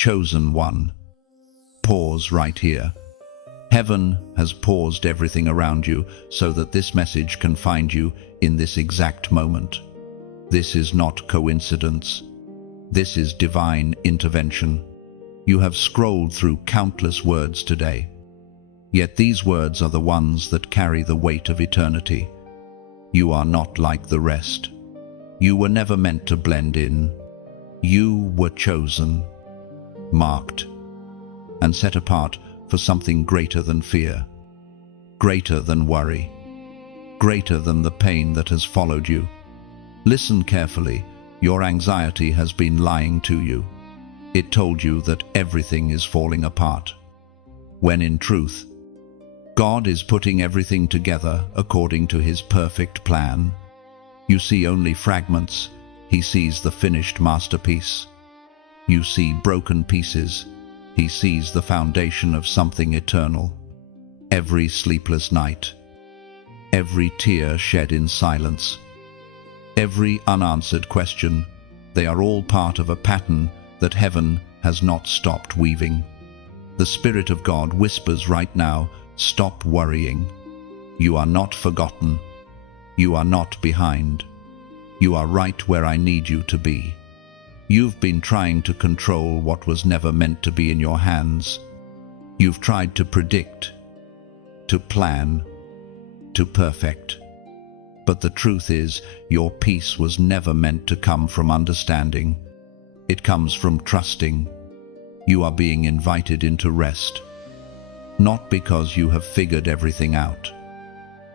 chosen one. Pause right here. Heaven has paused everything around you so that this message can find you in this exact moment. This is not coincidence. This is divine intervention. You have scrolled through countless words today. Yet these words are the ones that carry the weight of eternity. You are not like the rest. You were never meant to blend in. You were chosen, marked, and set apart for something greater than fear, greater than worry, greater than the pain that has followed you. Listen carefully. Your anxiety has been lying to you. It told you that everything is falling apart, when in truth, God is putting everything together according to His perfect plan. You see only fragments. He sees the finished masterpiece. You see broken pieces. He sees the foundation of something eternal. Every sleepless night, every tear shed in silence, every unanswered question, they are all part of a pattern that heaven has not stopped weaving. The Spirit of God whispers right now, stop worrying. You are not forgotten. You are not behind. You are right where I need you to be. You've been trying to control what was never meant to be in your hands. You've tried to predict, to plan, to perfect. But the truth is, your peace was never meant to come from understanding. It comes from trusting. You are being invited into rest, not because you have figured everything out,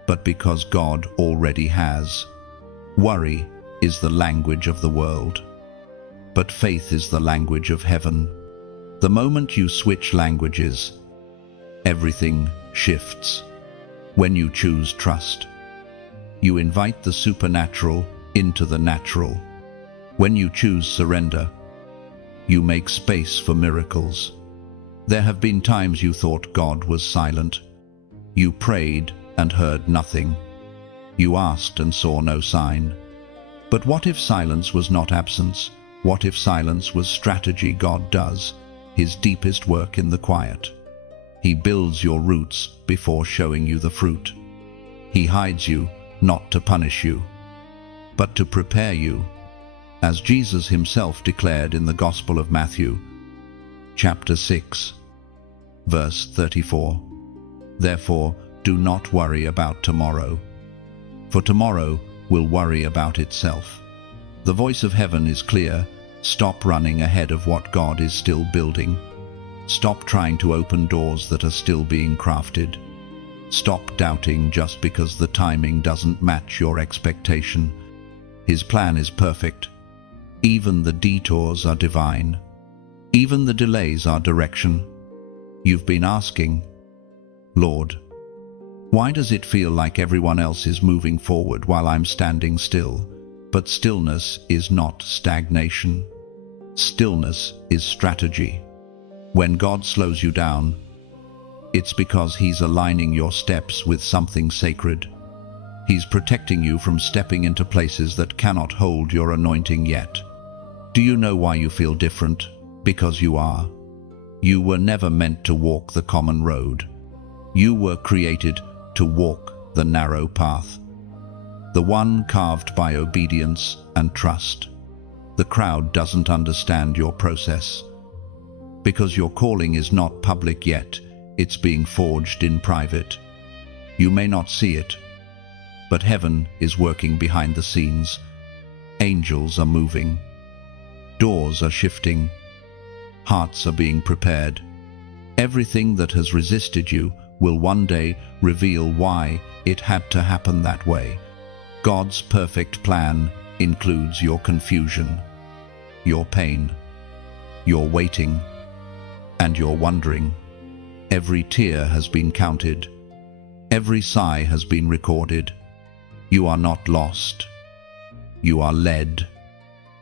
but because God already has. Worry is the language of the world, but faith is the language of heaven. The moment you switch languages, everything shifts. When you choose trust, you invite the supernatural into the natural. When you choose surrender, you make space for miracles. There have been times you thought God was silent. You prayed and heard nothing. You asked and saw no sign. But what if silence was not absence? What if silence was strategy? God does His deepest work in the quiet. He builds your roots before showing you the fruit. He hides you not to punish you, but to prepare you. As Jesus Himself declared in the Gospel of Matthew, chapter 6, verse 34, "Therefore do not worry about tomorrow, for tomorrow will worry about itself." The voice of heaven is clear. Stop running ahead of what God is still building. Stop trying to open doors that are still being crafted. Stop doubting just because the timing doesn't match your expectation. His plan is perfect. Even the detours are divine. Even the delays are direction. You've been asking, Lord, why does it feel like everyone else is moving forward while I'm standing still? But stillness is not stagnation. Stillness is strategy. When God slows you down, it's because He's aligning your steps with something sacred. He's protecting you from stepping into places that cannot hold your anointing yet. Do you know why you feel different? Because you are. You were never meant to walk the common road. You were created to walk the narrow path, the one carved by obedience and trust. The crowd doesn't understand your process, because your calling is not public yet. It's being forged in private. You may not see it, but heaven is working behind the scenes. Angels are moving. Doors are shifting. Hearts are being prepared. Everything that has resisted you will one day reveal why it had to happen that way. God's perfect plan includes your confusion, your pain, your waiting, and your wondering. Every tear has been counted. Every sigh has been recorded. You are not lost. You are led.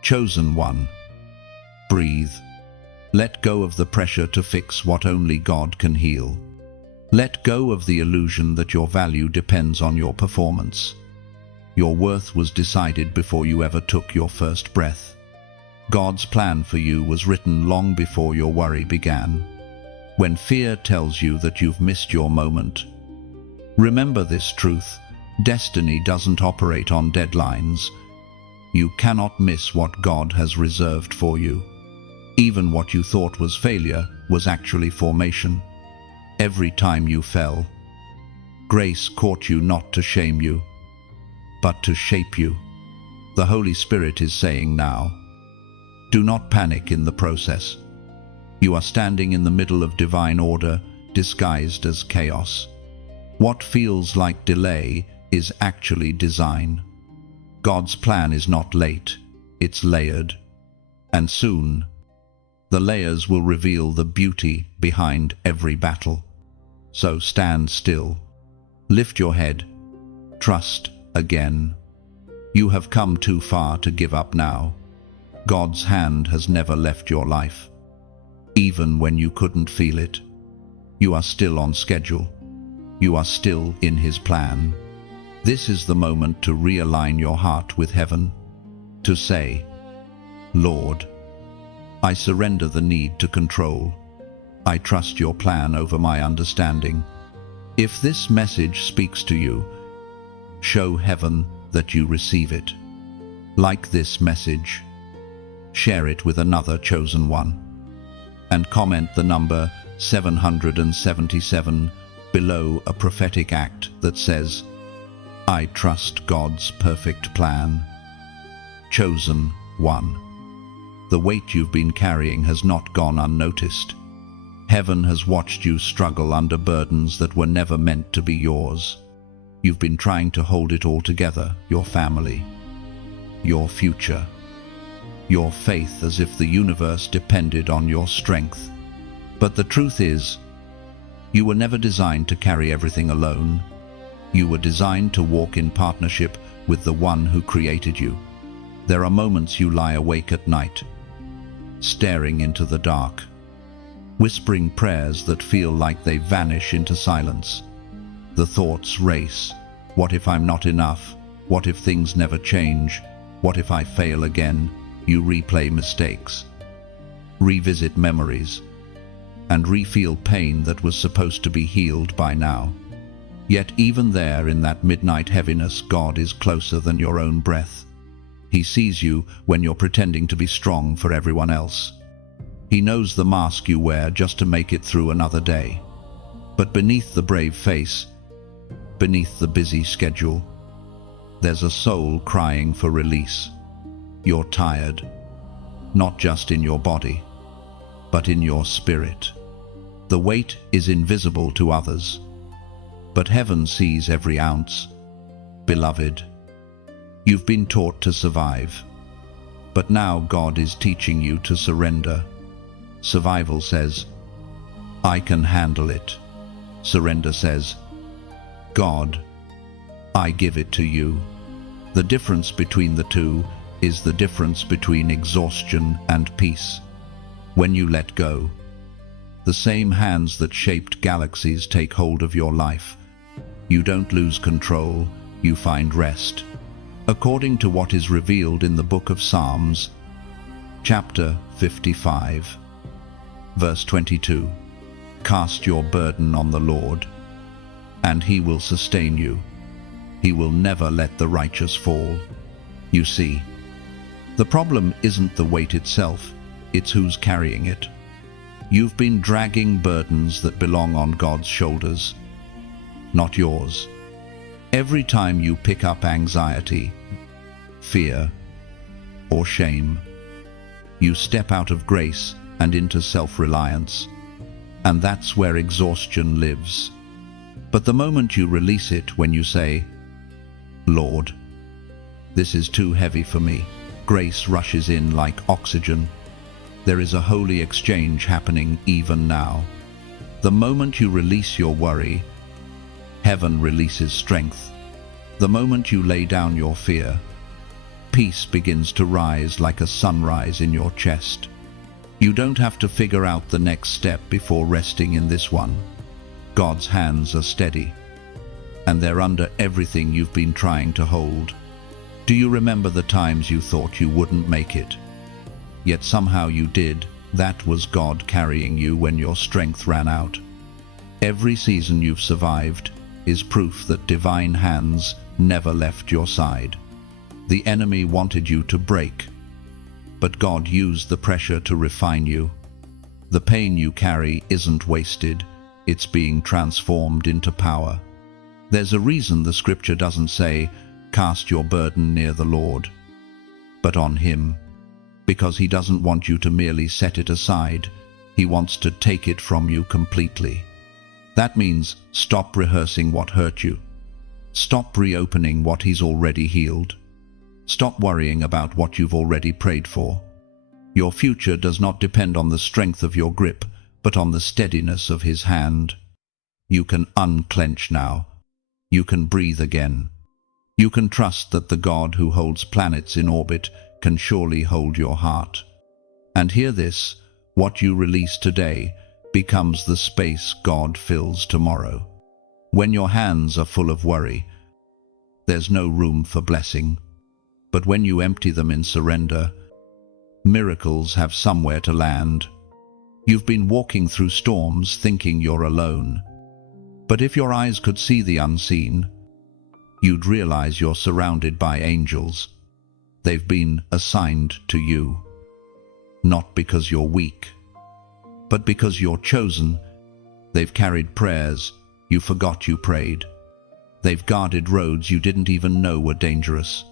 Chosen one. Breathe. Let go of the pressure to fix what only God can heal. Let go of the illusion that your value depends on your performance. Your worth was decided before you ever took your first breath. God's plan for you was written long before your worry began. When fear tells you that you've missed your moment, remember this truth: destiny doesn't operate on deadlines. You cannot miss what God has reserved for you. Even what you thought was failure was actually formation. Every time you fell, grace caught you not to shame you, but to shape you. The Holy Spirit is saying now, do not panic in the process. You are standing in the middle of divine order, disguised as chaos. What feels like delay is actually design. God's plan is not late, it's layered. And soon, the layers will reveal the beauty behind every battle. So stand still. Lift your head. Trust again. You have come too far to give up now. God's hand has never left your life. Even when you couldn't feel it, you are still on schedule. You are still in His plan. This is the moment to realign your heart with heaven, to say, Lord, I surrender the need to control. I trust your plan over my understanding. If this message speaks to you, show heaven that you receive it. Like this message, share it with another chosen one, and comment the number 777 below a prophetic act that says, I trust God's perfect plan. Chosen one. The weight you've been carrying has not gone unnoticed. Heaven has watched you struggle under burdens that were never meant to be yours. You've been trying to hold it all together, your family, your future, your faith, as if the universe depended on your strength. But the truth is, you were never designed to carry everything alone. You were designed to walk in partnership with the one who created you. There are moments you lie awake at night, staring into the dark, whispering prayers that feel like they vanish into silence. The thoughts race. What if I'm not enough? What if things never change? What if I fail again? You replay mistakes, revisit memories, and re-feel pain that was supposed to be healed by now. Yet even there, in that midnight heaviness, God is closer than your own breath. He sees you when you're pretending to be strong for everyone else. He knows the mask you wear just to make it through another day. But beneath the brave face, beneath the busy schedule, there's a soul crying for release. You're tired, not just in your body, but in your spirit. The weight is invisible to others, but heaven sees every ounce. Beloved, you've been taught to survive, but now God is teaching you to surrender. Survival says, I can handle it. Surrender says, God, I give it to you. The difference between the two is the difference between exhaustion and peace. When you let go, the same hands that shaped galaxies take hold of your life. You don't lose control, you find rest. According to what is revealed in the book of Psalms, chapter 55, verse 22, cast your burden on the Lord, and He will sustain you. He will never let the righteous fall. You see, the problem isn't the weight itself, it's who's carrying it. You've been dragging burdens that belong on God's shoulders, not yours. Every time you pick up anxiety, fear, or shame, you step out of grace and into self-reliance, and that's where exhaustion lives. But the moment you release it, when you say, Lord, this is too heavy for me, grace rushes in like oxygen. There is a holy exchange happening even now. The moment you release your worry, heaven releases strength. The moment you lay down your fear, peace begins to rise like a sunrise in your chest. You don't have to figure out the next step before resting in this one. God's hands are steady, and they're under everything you've been trying to hold. Do you remember the times you thought you wouldn't make it? yet somehow you did. That was God carrying you when your strength ran out. Every season you've survived is proof that divine hands never left your side. The enemy wanted you to break, but God used the pressure to refine you. The pain you carry isn't wasted, it's being transformed into power. There's a reason the scripture doesn't say, "Cast your burden near the Lord," but on Him, because He doesn't want you to merely set it aside. He wants to take it from you completely. That means stop rehearsing what hurt you. Stop reopening what He's already healed. Stop worrying about what you've already prayed for. Your future does not depend on the strength of your grip, but on the steadiness of His hand. You can unclench now. You can breathe again. You can trust that the God who holds planets in orbit can surely hold your heart. And hear this, what you release today becomes the space God fills tomorrow. When your hands are full of worry, there's no room for blessing. But when you empty them in surrender, miracles have somewhere to land. You've been walking through storms thinking you're alone. But if your eyes could see the unseen, you'd realize you're surrounded by angels. They've been assigned to you, not because you're weak, but because you're chosen. They've carried prayers you forgot you prayed. They've guarded roads you didn't even know were dangerous.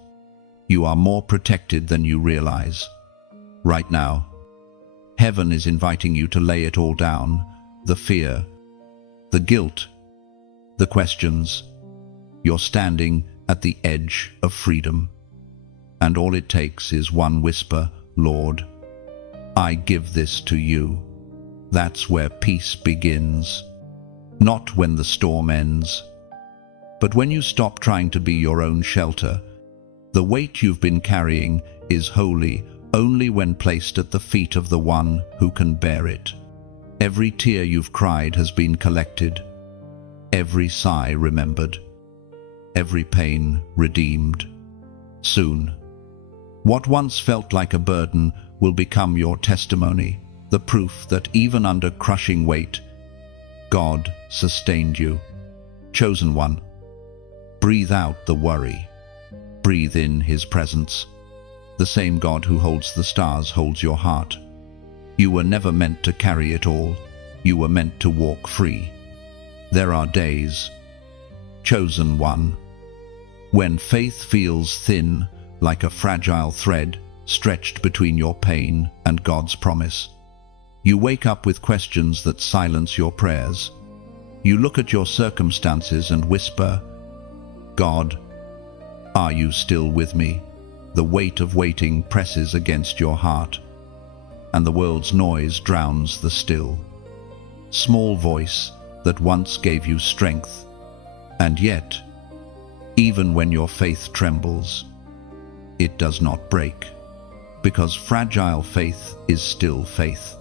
You are more protected than you realize. Right now, heaven is inviting you to lay it all down, the fear, the guilt, the questions. You're standing at the edge of freedom. And all it takes is one whisper, "Lord, I give this to you." That's where peace begins. Not when the storm ends, but when you stop trying to be your own shelter. The weight you've been carrying is holy only when placed at the feet of the one who can bear it. Every tear you've cried has been collected, every sigh remembered, every pain redeemed. Soon, what once felt like a burden will become your testimony, the proof that even under crushing weight, God sustained you. Chosen one, breathe out the worry. Breathe in His presence. The same God who holds the stars holds your heart. You were never meant to carry it all. You were meant to walk free. There are days, chosen one, when faith feels thin, like a fragile thread stretched between your pain and God's promise. You wake up with questions that silence your prayers. You look at your circumstances and whisper, "God, are you still with me?" The weight of waiting presses against your heart, and the world's noise drowns the still, small voice that once gave you strength. And yet, even when your faith trembles, it does not break, because fragile faith is still faith.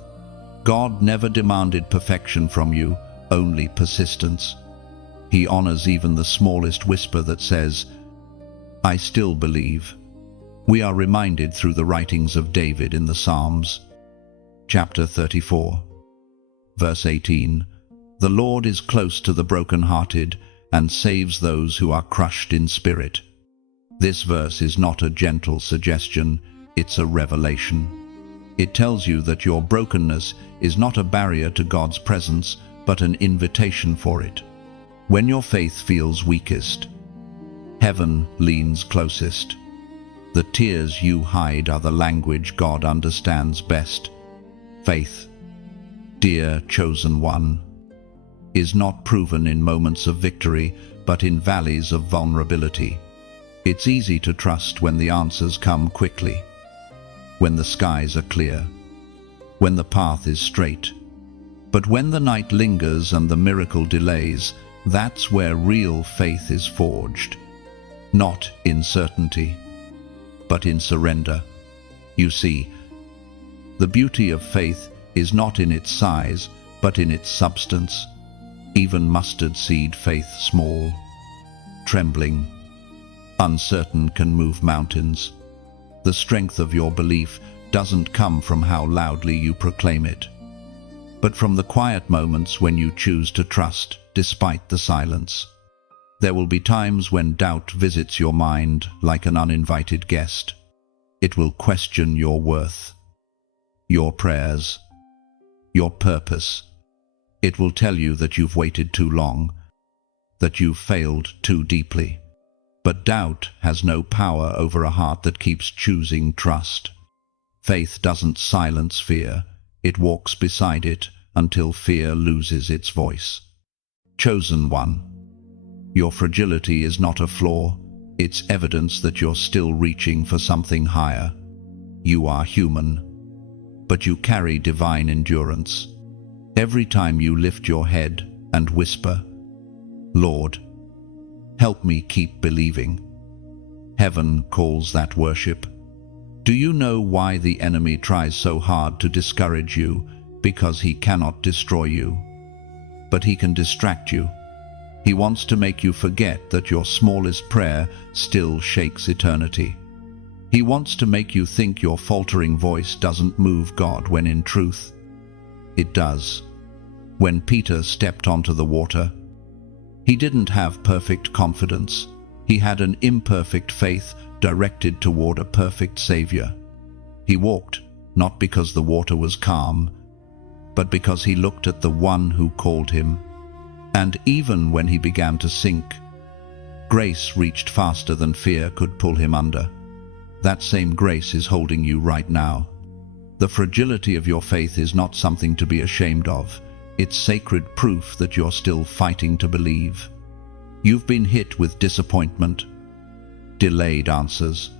God never demanded perfection from you, only persistence. He honors even the smallest whisper that says, "I still believe." We are reminded through the writings of David in the Psalms. Chapter 34, verse 18, "The Lord is close to the brokenhearted and saves those who are crushed in spirit." This verse is not a gentle suggestion, it's a revelation. It tells you that your brokenness is not a barrier to God's presence, but an invitation for it. When your faith feels weakest, heaven leans closest. The tears you hide are the language God understands best. Faith, dear chosen one, is not proven in moments of victory, but in valleys of vulnerability. It's easy to trust when the answers come quickly, when the skies are clear, when the path is straight. But when the night lingers and the miracle delays, that's where real faith is forged. Not in certainty, but in surrender. You see, the beauty of faith is not in its size, but in its substance. Even mustard seed faith, small, trembling, uncertain, can move mountains. The strength of your belief doesn't come from how loudly you proclaim it, but from the quiet moments when you choose to trust despite the silence. There will be times when doubt visits your mind like an uninvited guest. It will question your worth, your prayers, your purpose. It will tell you that you've waited too long, that you've failed too deeply. But doubt has no power over a heart that keeps choosing trust. Faith doesn't silence fear, it walks beside it until fear loses its voice. Chosen one, your fragility is not a flaw, it's evidence that you're still reaching for something higher. You are human, but you carry divine endurance. Every time you lift your head and whisper, "Lord, help me keep believing," heaven calls that worship. Do you know why the enemy tries so hard to discourage you? Because he cannot destroy you, but he can distract you. He wants to make you forget that your smallest prayer still shakes eternity. He wants to make you think your faltering voice doesn't move God when in truth, it does. When Peter stepped onto the water, he didn't have perfect confidence. He had an imperfect faith directed toward a perfect Savior. He walked, not because the water was calm, but because he looked at the one who called him. And even when he began to sink, grace reached faster than fear could pull him under. That same grace is holding you right now. The fragility of your faith is not something to be ashamed of. It's sacred proof that you're still fighting to believe. You've been hit with disappointment, delayed answers,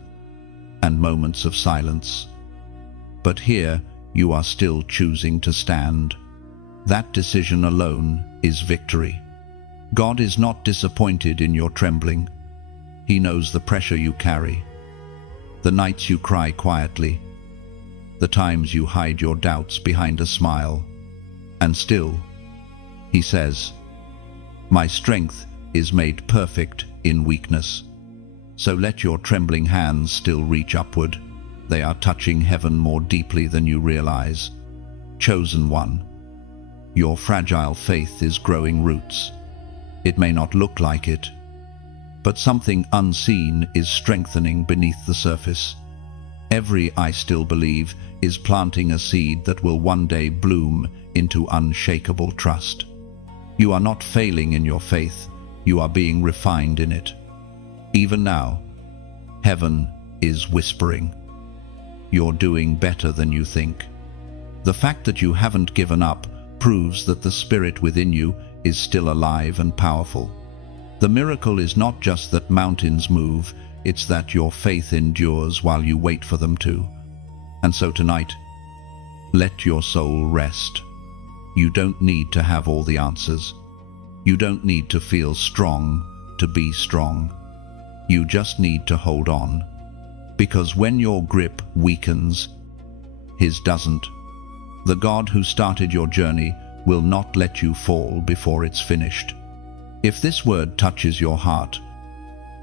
and moments of silence. But here, you are still choosing to stand. That decision alone is victory. God is not disappointed in your trembling. He knows the pressure you carry, the nights you cry quietly, the times you hide your doubts behind a smile. And still, he says, "My strength is made perfect in weakness." So let your trembling hands still reach upward. They are touching heaven more deeply than you realize. Chosen one, your fragile faith is growing roots. It may not look like it, but something unseen is strengthening beneath the surface. Every "I still believe" is planting a seed that will one day bloom into unshakable trust. You are not failing in your faith, you are being refined in it. Even now, heaven is whispering, "You're doing better than you think." The fact that you haven't given up proves that the spirit within you is still alive and powerful. The miracle is not just that mountains move, it's that your faith endures while you wait for them to. And so tonight, let your soul rest. You don't need to have all the answers. You don't need to feel strong to be strong. You just need to hold on. Because when your grip weakens, his doesn't. The God who started your journey will not let you fall before it's finished. If this word touches your heart,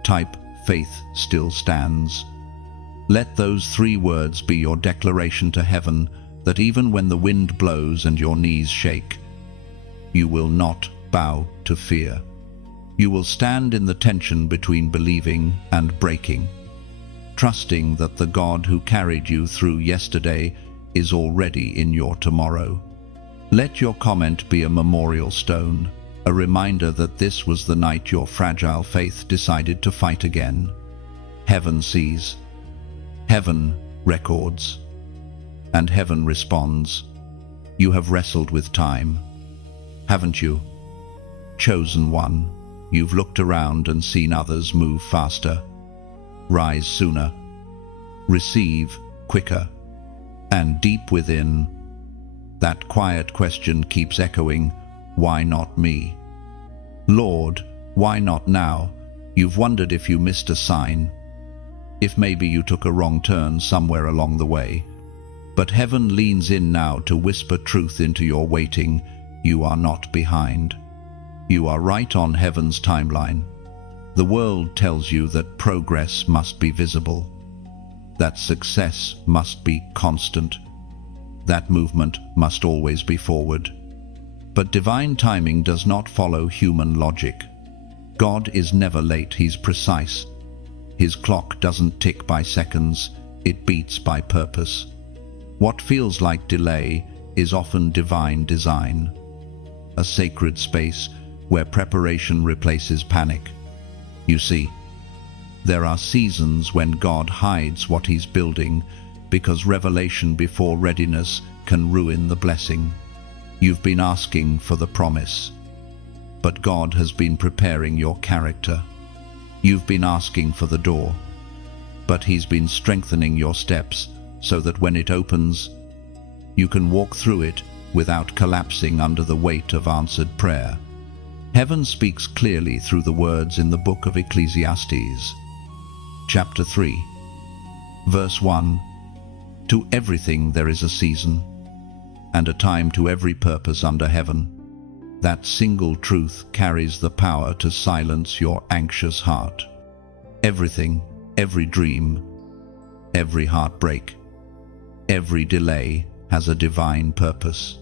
type "Faith still stands." Let those 3 words be your declaration to heaven that even when the wind blows and your knees shake, you will not bow to fear. You will stand in the tension between believing and breaking, trusting that the God who carried you through yesterday is already in your tomorrow. Let your comment be a memorial stone, a reminder that this was the night your fragile faith decided to fight again. Heaven sees, heaven records, and heaven responds. You have wrestled with time, haven't you? Chosen one, you've looked around and seen others move faster, rise sooner, receive quicker, and deep within, that quiet question keeps echoing, "Why not me? Lord, why not now?" You've wondered if you missed a sign, if maybe you took a wrong turn somewhere along the way. But heaven leans in now to whisper truth into your waiting. You are not behind. You are right on heaven's timeline. The world tells you that progress must be visible. that success must be constant, that movement must always be forward. But divine timing does not follow human logic. God is never late, he's precise. His clock doesn't tick by seconds, it beats by purpose. What feels like delay is often divine design, a sacred space where preparation replaces panic. You see, there are seasons when God hides what he's building because revelation before readiness can ruin the blessing. You've been asking for the promise, but God has been preparing your character. You've been asking for the door, but he's been strengthening your steps so that when it opens, you can walk through it without collapsing under the weight of answered prayer. Heaven speaks clearly through the words in the book of Ecclesiastes, chapter 3, verse 1. To everything there is a season, and a time to every purpose under heaven. That single truth carries the power to silence your anxious heart. Everything, every dream, every heartbreak, every delay has a divine purpose.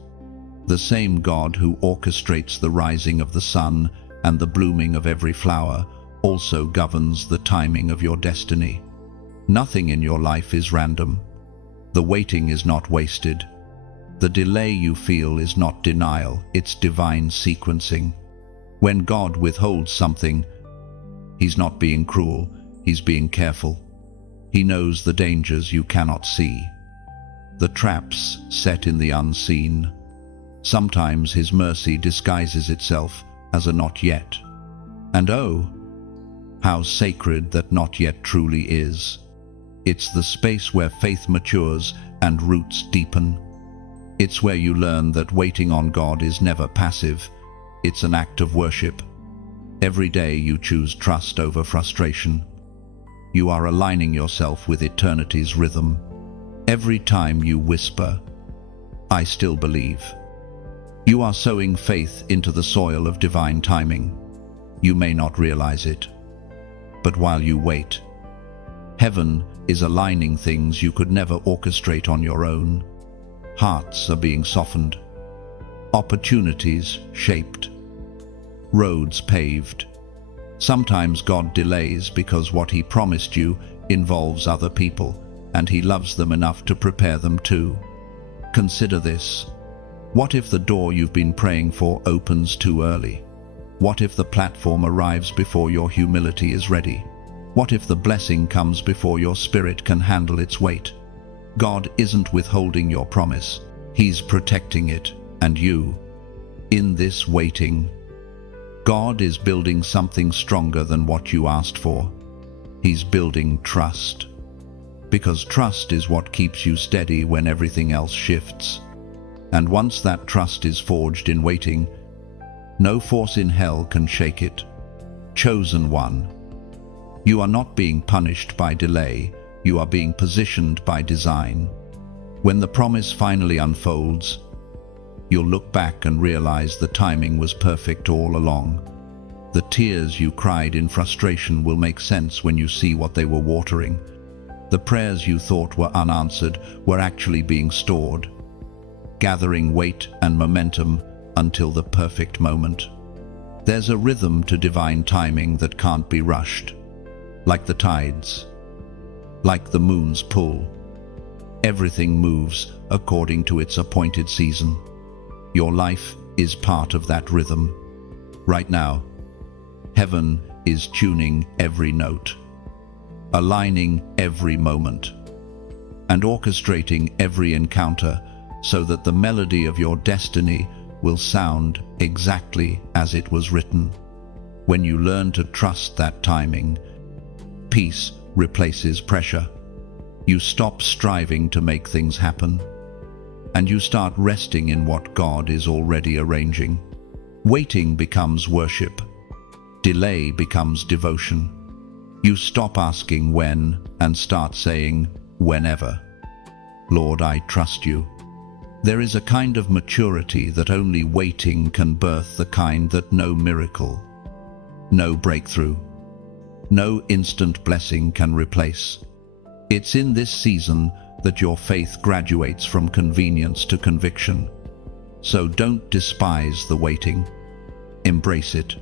The same God who orchestrates the rising of the sun and the blooming of every flower also governs the timing of your destiny. Nothing in your life is random. The waiting is not wasted. The delay you feel is not denial, it's divine sequencing. When God withholds something, he's not being cruel, he's being careful. He knows the dangers you cannot see, the traps set in the unseen. Sometimes his mercy disguises itself as a not yet. And oh, how sacred that not yet truly is. It's the space where faith matures and roots deepen. It's where you learn that waiting on God is never passive. It's an act of worship. Every day you choose trust over frustration. You are aligning yourself with eternity's rhythm. Every time you whisper, "I still believe," you are sowing faith into the soil of divine timing. You may not realize it, but while you wait, heaven is aligning things you could never orchestrate on your own. Hearts are being softened, opportunities shaped, roads paved. Sometimes God delays because what he promised you involves other people, and he loves them enough to prepare them too. Consider this. What if the door you've been praying for opens too early? What if the platform arrives before your humility is ready? What if the blessing comes before your spirit can handle its weight? God isn't withholding your promise, he's protecting it, and you. In this waiting, God is building something stronger than what you asked for. He's building trust. Because trust is what keeps you steady when everything else shifts. And once that trust is forged in waiting, no force in hell can shake it. Chosen one, you are not being punished by delay, you are being positioned by design. When the promise finally unfolds, you'll look back and realize the timing was perfect all along. The tears you cried in frustration will make sense when you see what they were watering. The prayers you thought were unanswered were actually being stored, gathering weight and momentum until the perfect moment. There's a rhythm to divine timing that can't be rushed. Like the tides, like the moon's pull, everything moves according to its appointed season. Your life is part of that rhythm. Right now, heaven is tuning every note, aligning every moment, and orchestrating every encounter so that the melody of your destiny will sound exactly as it was written. When you learn to trust that timing, peace replaces pressure. You stop striving to make things happen, and you start resting in what God is already arranging. Waiting becomes worship. Delay becomes devotion. You stop asking when and start saying whenever. Lord, I trust you. There is a kind of maturity that only waiting can birth, the kind that no miracle, no breakthrough, no instant blessing can replace. It's in this season that your faith graduates from convenience to conviction. So don't despise the waiting. Embrace it.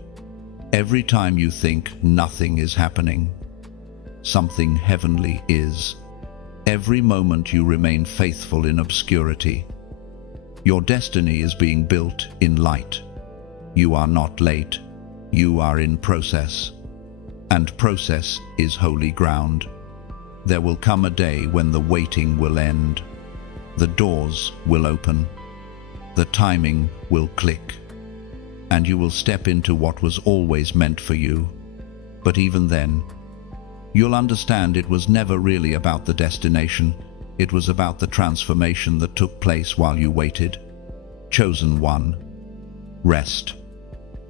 Every time you think nothing is happening, something heavenly is. Every moment you remain faithful in obscurity, your destiny is being built in light. You are not late. You are in process. And process is holy ground. There will come a day when the waiting will end. The doors will open. The timing will click. And you will step into what was always meant for you. But even then, you'll understand it was never really about the destination. It was about the transformation that took place while you waited. Chosen one. Rest.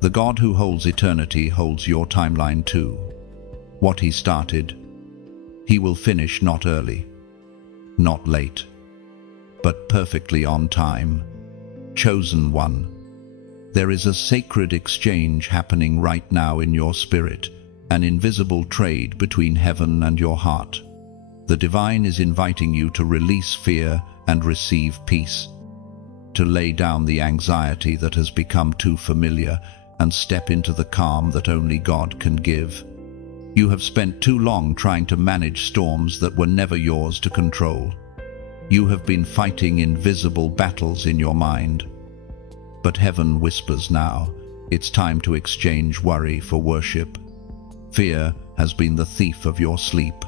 The God who holds eternity holds your timeline too. What he started, he will finish not early, not late, but perfectly on time. Chosen one. There is a sacred exchange happening right now in your spirit, an invisible trade between heaven and your heart. The divine is inviting you to release fear and receive peace, to lay down the anxiety that has become too familiar and step into the calm that only God can give. You have spent too long trying to manage storms that were never yours to control. You have been fighting invisible battles in your mind. But heaven whispers now, it's time to exchange worry for worship. Fear has been the thief of your sleep,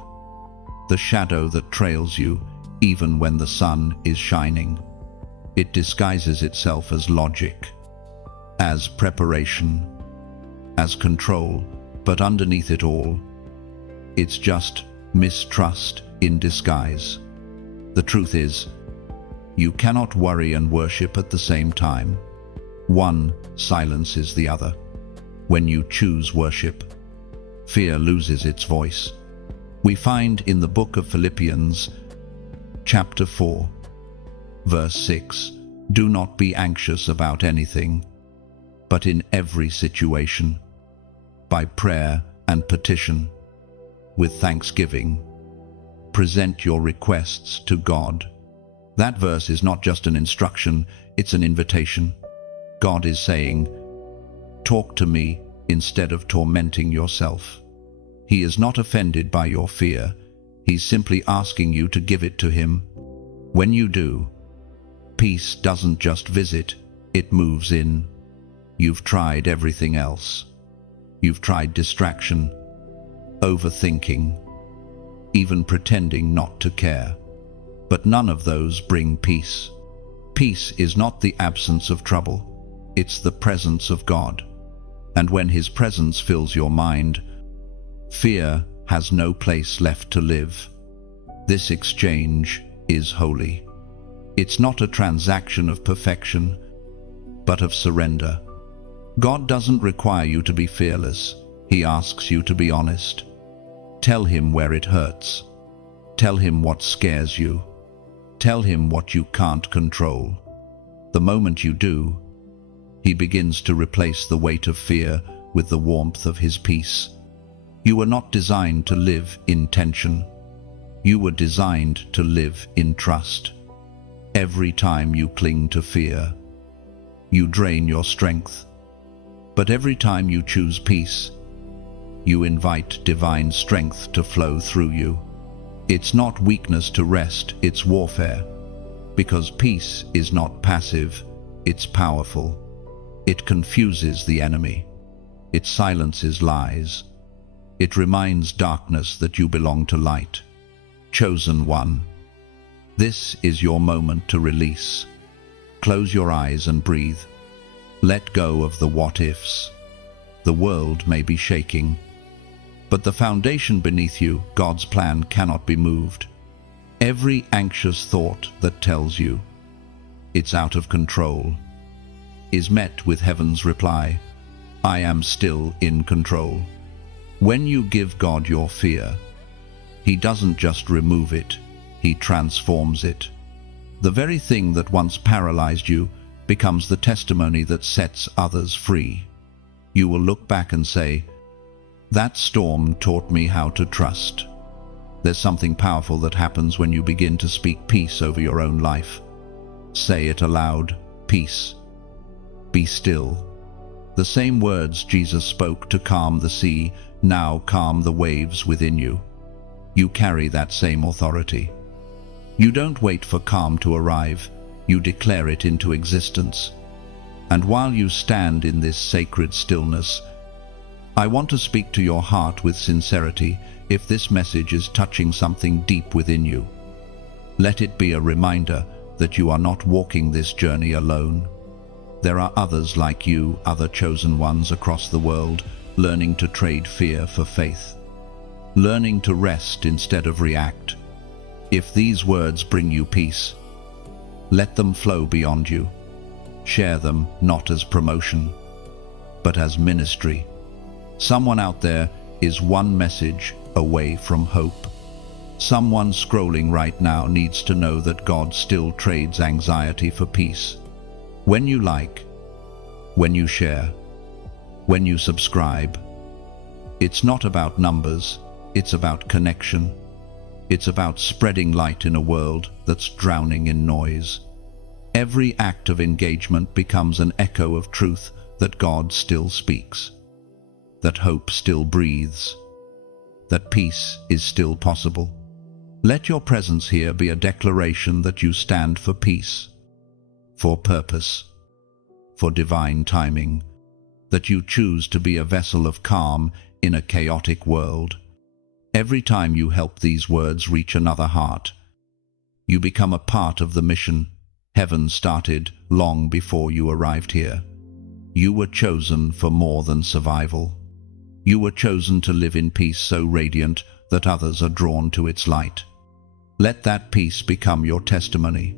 the shadow that trails you even when the sun is shining. It disguises itself as logic, as preparation, as control, but underneath it all, it's just mistrust in disguise. The truth is, you cannot worry and worship at the same time. One silences the other. When you choose worship, fear loses its voice. We find in the book of Philippians, chapter 4, verse 6, "Do not be anxious about anything, but in every situation, by prayer and petition, with thanksgiving, present your requests to God." That verse is not just an instruction, it's an invitation. God is saying, talk to me instead of tormenting yourself. He is not offended by your fear. He's simply asking you to give it to him. When you do, peace doesn't just visit, it moves in. You've tried everything else. You've tried distraction, overthinking, even pretending not to care. But none of those bring peace. Peace is not the absence of trouble. It's the presence of God. And when his presence fills your mind, fear has no place left to live. This exchange is holy. It's not a transaction of perfection, but of surrender. God doesn't require you to be fearless. He asks you to be honest. Tell him where it hurts. Tell him what scares you. Tell him what you can't control. The moment you do, he begins to replace the weight of fear with the warmth of his peace. You were not designed to live in tension. You were designed to live in trust. Every time you cling to fear, you drain your strength. But every time you choose peace, you invite divine strength to flow through you. It's not weakness to rest, it's warfare. Because peace is not passive, it's powerful. It confuses the enemy. It silences lies. It reminds darkness that you belong to light. Chosen one. This is your moment to release. Close your eyes and breathe. Let go of the what-ifs. The world may be shaking, but the foundation beneath you, God's plan, cannot be moved. Every anxious thought that tells you it's out of control is met with heaven's reply, I am still in control. When you give God your fear, he doesn't just remove it, he transforms it. The very thing that once paralyzed you becomes the testimony that sets others free. You will look back and say, that storm taught me how to trust. There's something powerful that happens when you begin to speak peace over your own life. Say it aloud, peace. Be still. The same words Jesus spoke to calm the sea now calm the waves within you. You carry that same authority. You don't wait for calm to arrive, you declare it into existence. And while you stand in this sacred stillness, I want to speak to your heart with sincerity. If this message is touching something deep within you, let it be a reminder that you are not walking this journey alone. There are others like you, other chosen ones across the world, learning to trade fear for faith, learning to rest instead of react. If these words bring you peace, let them flow beyond you. Share them not as promotion, but as ministry. Someone out there is one message away from hope. Someone scrolling right now needs to know that God still trades anxiety for peace. When you like, when you share, when you subscribe, it's not about numbers, it's about connection. It's about spreading light in a world that's drowning in noise. Every act of engagement becomes an echo of truth that God still speaks, that hope still breathes, that peace is still possible. Let your presence here be a declaration that you stand for peace, for purpose, for divine timing, that you choose to be a vessel of calm in a chaotic world. Every time you help these words reach another heart, you become a part of the mission heaven started long before you arrived here. You were chosen for more than survival. You were chosen to live in peace so radiant that others are drawn to its light. Let that peace become your testimony,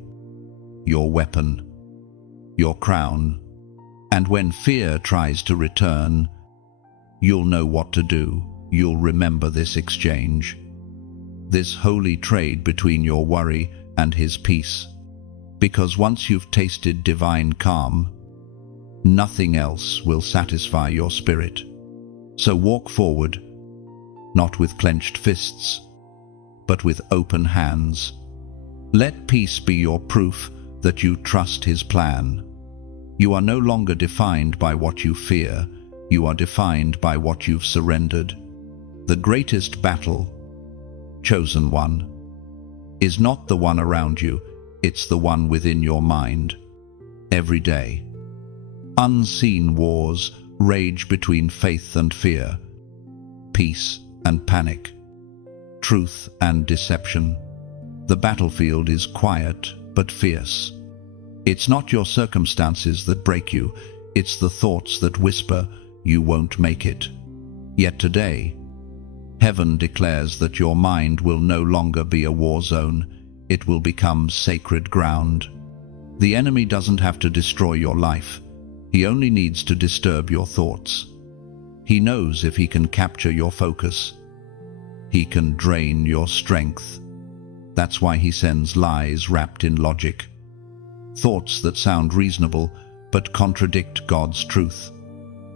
your weapon, your crown. And when fear tries to return, you'll know what to do. You'll remember this exchange, this holy trade between your worry and His peace. Because once you've tasted divine calm, nothing else will satisfy your spirit. So walk forward, not with clenched fists, but with open hands. Let peace be your proof that you trust His plan. You are no longer defined by what you fear, you are defined by what you've surrendered. The greatest battle, chosen one, is not the one around you, it's the one within your mind. Every day, unseen wars rage between faith and fear, peace and panic, truth and deception. The battlefield is quiet but fierce. It's not your circumstances that break you, it's the thoughts that whisper, you won't make it. Yet today, heaven declares that your mind will no longer be a war zone, it will become sacred ground. The enemy doesn't have to destroy your life, he only needs to disturb your thoughts. He knows if he can capture your focus, he can drain your strength. That's why he sends lies wrapped in logic, thoughts that sound reasonable but contradict God's truth.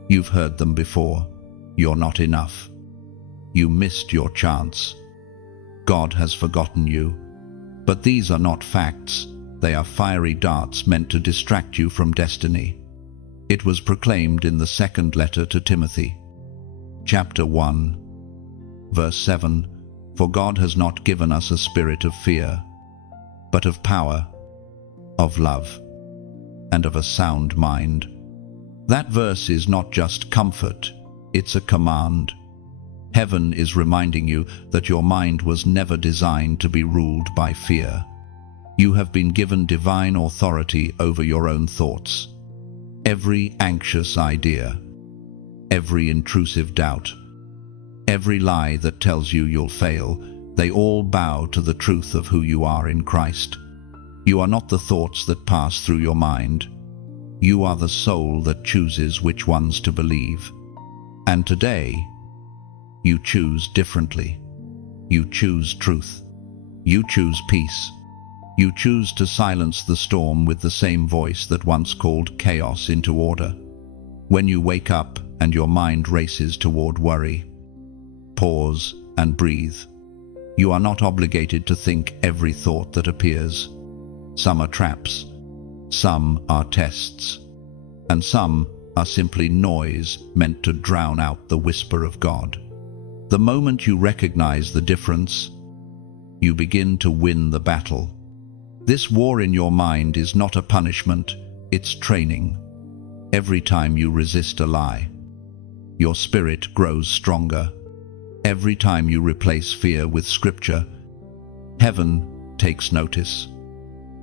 You've heard them before. You're not enough. You missed your chance. God has forgotten you. But these are not facts. They are fiery darts meant to distract you from destiny. It was proclaimed in the second letter to Timothy, chapter 1, verse 7, "For God has not given us a spirit of fear, but of power, of love, and of a sound mind." That verse is not just comfort, it's a command. Heaven is reminding you that your mind was never designed to be ruled by fear. You have been given divine authority over your own thoughts. Every anxious idea, every intrusive doubt, every lie that tells you you'll fail, they all bow to the truth of who you are in Christ. You are not the thoughts that pass through your mind. You are the soul that chooses which ones to believe. And today, you choose differently. You choose truth. You choose peace. You choose to silence the storm with the same voice that once called chaos into order. When you wake up and your mind races toward worry, pause and breathe. You are not obligated to think every thought that appears. Some are traps, some are tests, and some are simply noise meant to drown out the whisper of God. The moment you recognize the difference, you begin to win the battle. This war in your mind is not a punishment, it's training. Every time you resist a lie, your spirit grows stronger. Every time you replace fear with scripture, heaven takes notice.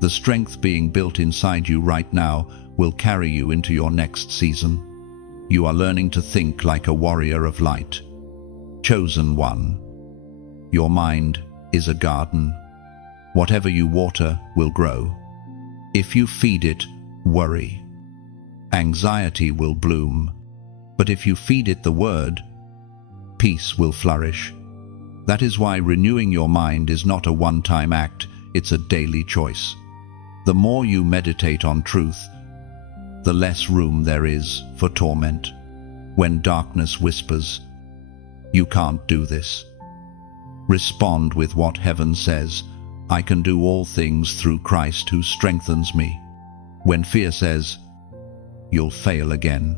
The strength being built inside you right now will carry you into your next season. You are learning to think like a warrior of light. Chosen one. Your mind is a garden. Whatever you water will grow. If you feed it worry, anxiety will bloom. But if you feed it the word, peace will flourish. That is why renewing your mind is not a one-time act, it's a daily choice. The more you meditate on truth, the less room there is for torment. When darkness whispers, "You can't do this," respond with what heaven says, "I can do all things through Christ who strengthens me." When fear says, "You'll fail again,"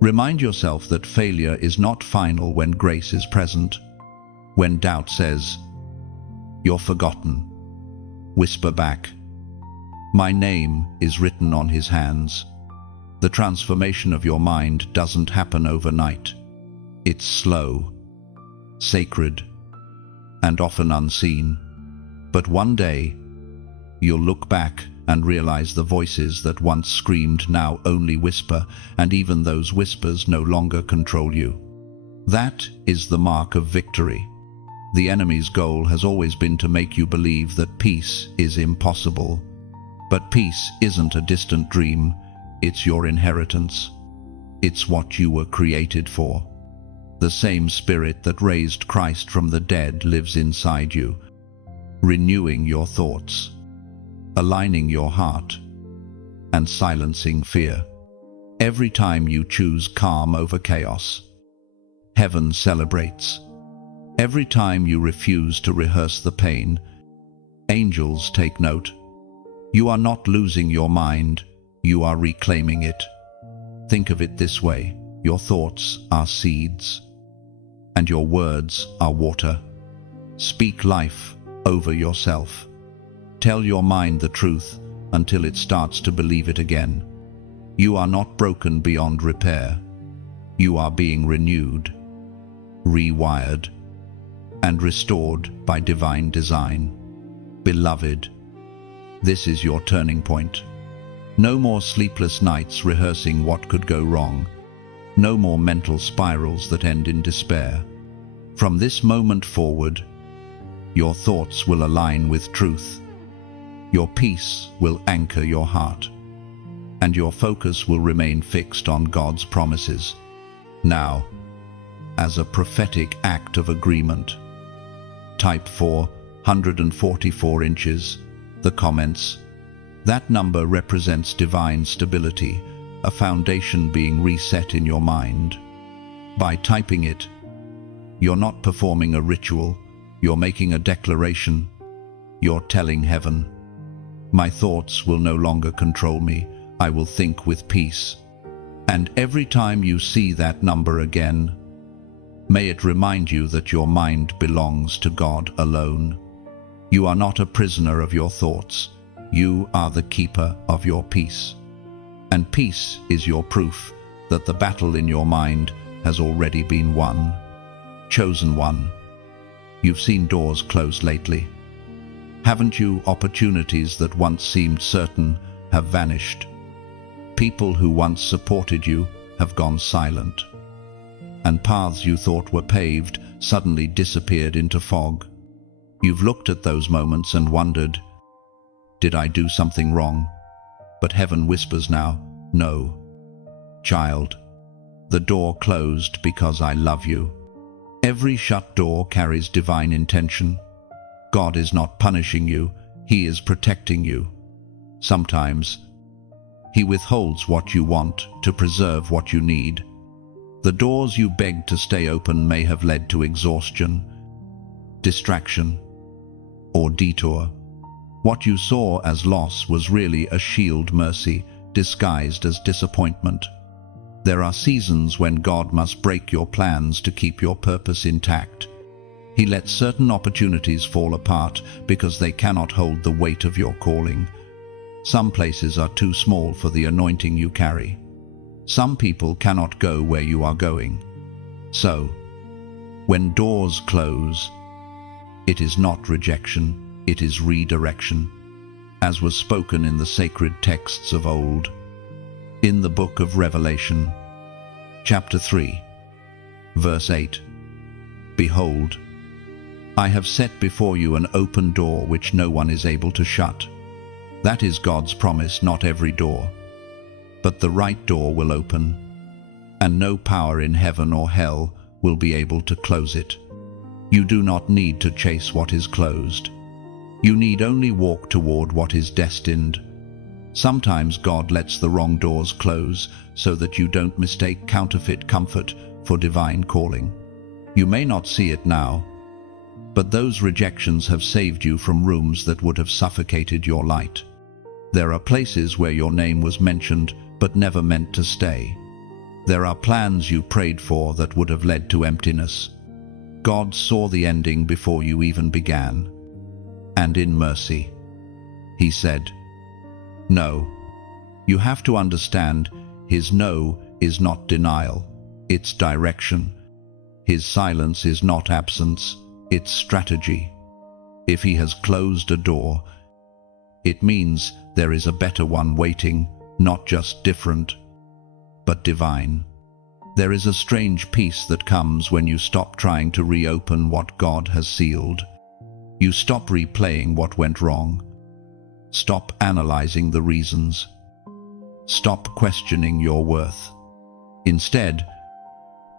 remind yourself that failure is not final when grace is present. When doubt says, "You're forgotten," whisper back, "My name is written on his hands." The transformation of your mind doesn't happen overnight. It's slow, sacred, and often unseen. But one day, you'll look back and realize the voices that once screamed now only whisper, and even those whispers no longer control you. That is the mark of victory. The enemy's goal has always been to make you believe that peace is impossible. But peace isn't a distant dream, it's your inheritance. It's what you were created for. The same spirit that raised Christ from the dead lives inside you, renewing your thoughts, aligning your heart, and silencing fear. Every time you choose calm over chaos, heaven celebrates. Every time you refuse to rehearse the pain, angels take note. You are not losing your mind, you are reclaiming it. Think of it this way: your thoughts are seeds, and your words are water. Speak life over yourself. Tell your mind the truth until it starts to believe it again. You are not broken beyond repair. You are being renewed, rewired, and restored by divine design. Beloved, this is your turning point. No more sleepless nights rehearsing what could go wrong. No more mental spirals that end in despair. From this moment forward, your thoughts will align with truth. Your peace will anchor your heart, and your focus will remain fixed on God's promises. Now, as a prophetic act of agreement, type 444 inches, the comments. That number represents divine stability, a foundation being reset in your mind. By typing it, you're not performing a ritual, you're making a declaration. You're telling heaven, "My thoughts will no longer control me, I will think with peace." And every time you see that number again, may it remind you that your mind belongs to God alone. You are not a prisoner of your thoughts, you are the keeper of your peace. And peace is your proof that the battle in your mind has already been won. Chosen one. You've seen doors close lately. Haven't you? Opportunities that once seemed certain have vanished. People who once supported you have gone silent. And paths you thought were paved suddenly disappeared into fog. You've looked at those moments and wondered, did I do something wrong? But heaven whispers now, no. Child, the door closed because I love you. Every shut door carries divine intention. God is not punishing you, He is protecting you. Sometimes, He withholds what you want to preserve what you need. The doors you begged to stay open may have led to exhaustion, distraction, or detour. What you saw as loss was really a shield mercy disguised as disappointment. There are seasons when God must break your plans to keep your purpose intact. He lets certain opportunities fall apart because they cannot hold the weight of your calling. Some places are too small for the anointing you carry. Some people cannot go where you are going. So, when doors close, it is not rejection, it is redirection, as was spoken in the sacred texts of old. In the book of Revelation, chapter 3, verse 8, "Behold, I have set before you an open door which no one is able to shut." That is God's promise. Not every door, but the right door will open, and no power in heaven or hell will be able to close it. You do not need to chase what is closed. You need only walk toward what is destined. Sometimes God lets the wrong doors close so that you don't mistake counterfeit comfort for divine calling. You may not see it now, but those rejections have saved you from rooms that would have suffocated your light. There are places where your name was mentioned but never meant to stay. There are plans you prayed for that would have led to emptiness. God saw the ending before you even began. And in mercy, He said, "No." You have to understand, His no is not denial, it's direction. His silence is not absence, it's strategy. If He has closed a door, it means there is a better one waiting, not just different, but divine. There is a strange peace that comes when you stop trying to reopen what God has sealed. You stop replaying what went wrong. Stop analyzing the reasons. Stop questioning your worth. Instead,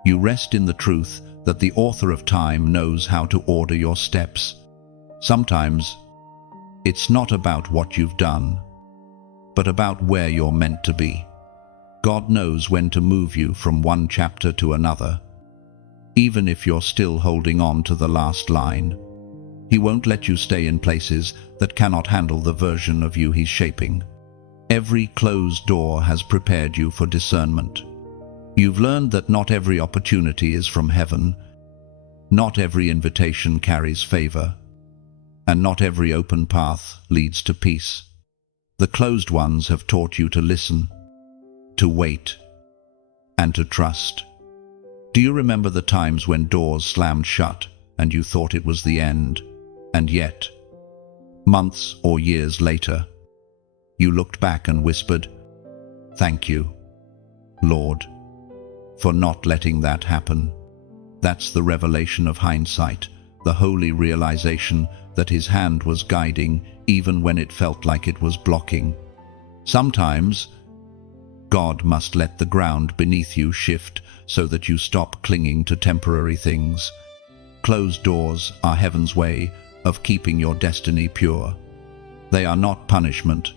you rest in the truth that the author of time knows how to order your steps. Sometimes, it's not about what you've done, but about where you're meant to be. God knows when to move you from one chapter to another, even if you're still holding on to the last line. He won't let you stay in places that cannot handle the version of you He's shaping. Every closed door has prepared you for discernment. You've learned that not every opportunity is from heaven, not every invitation carries favor, and not every open path leads to peace. The closed ones have taught you to listen, to wait, and to trust. Do you remember the times when doors slammed shut and you thought it was the end, and yet, months or years later, you looked back and whispered, "Thank you, Lord, for not letting that happen"? That's the revelation of hindsight, the holy realization that His hand was guiding even when it felt like it was blocking. Sometimes, God must let the ground beneath you shift so that you stop clinging to temporary things. Closed doors are heaven's way of keeping your destiny pure. They are not punishment,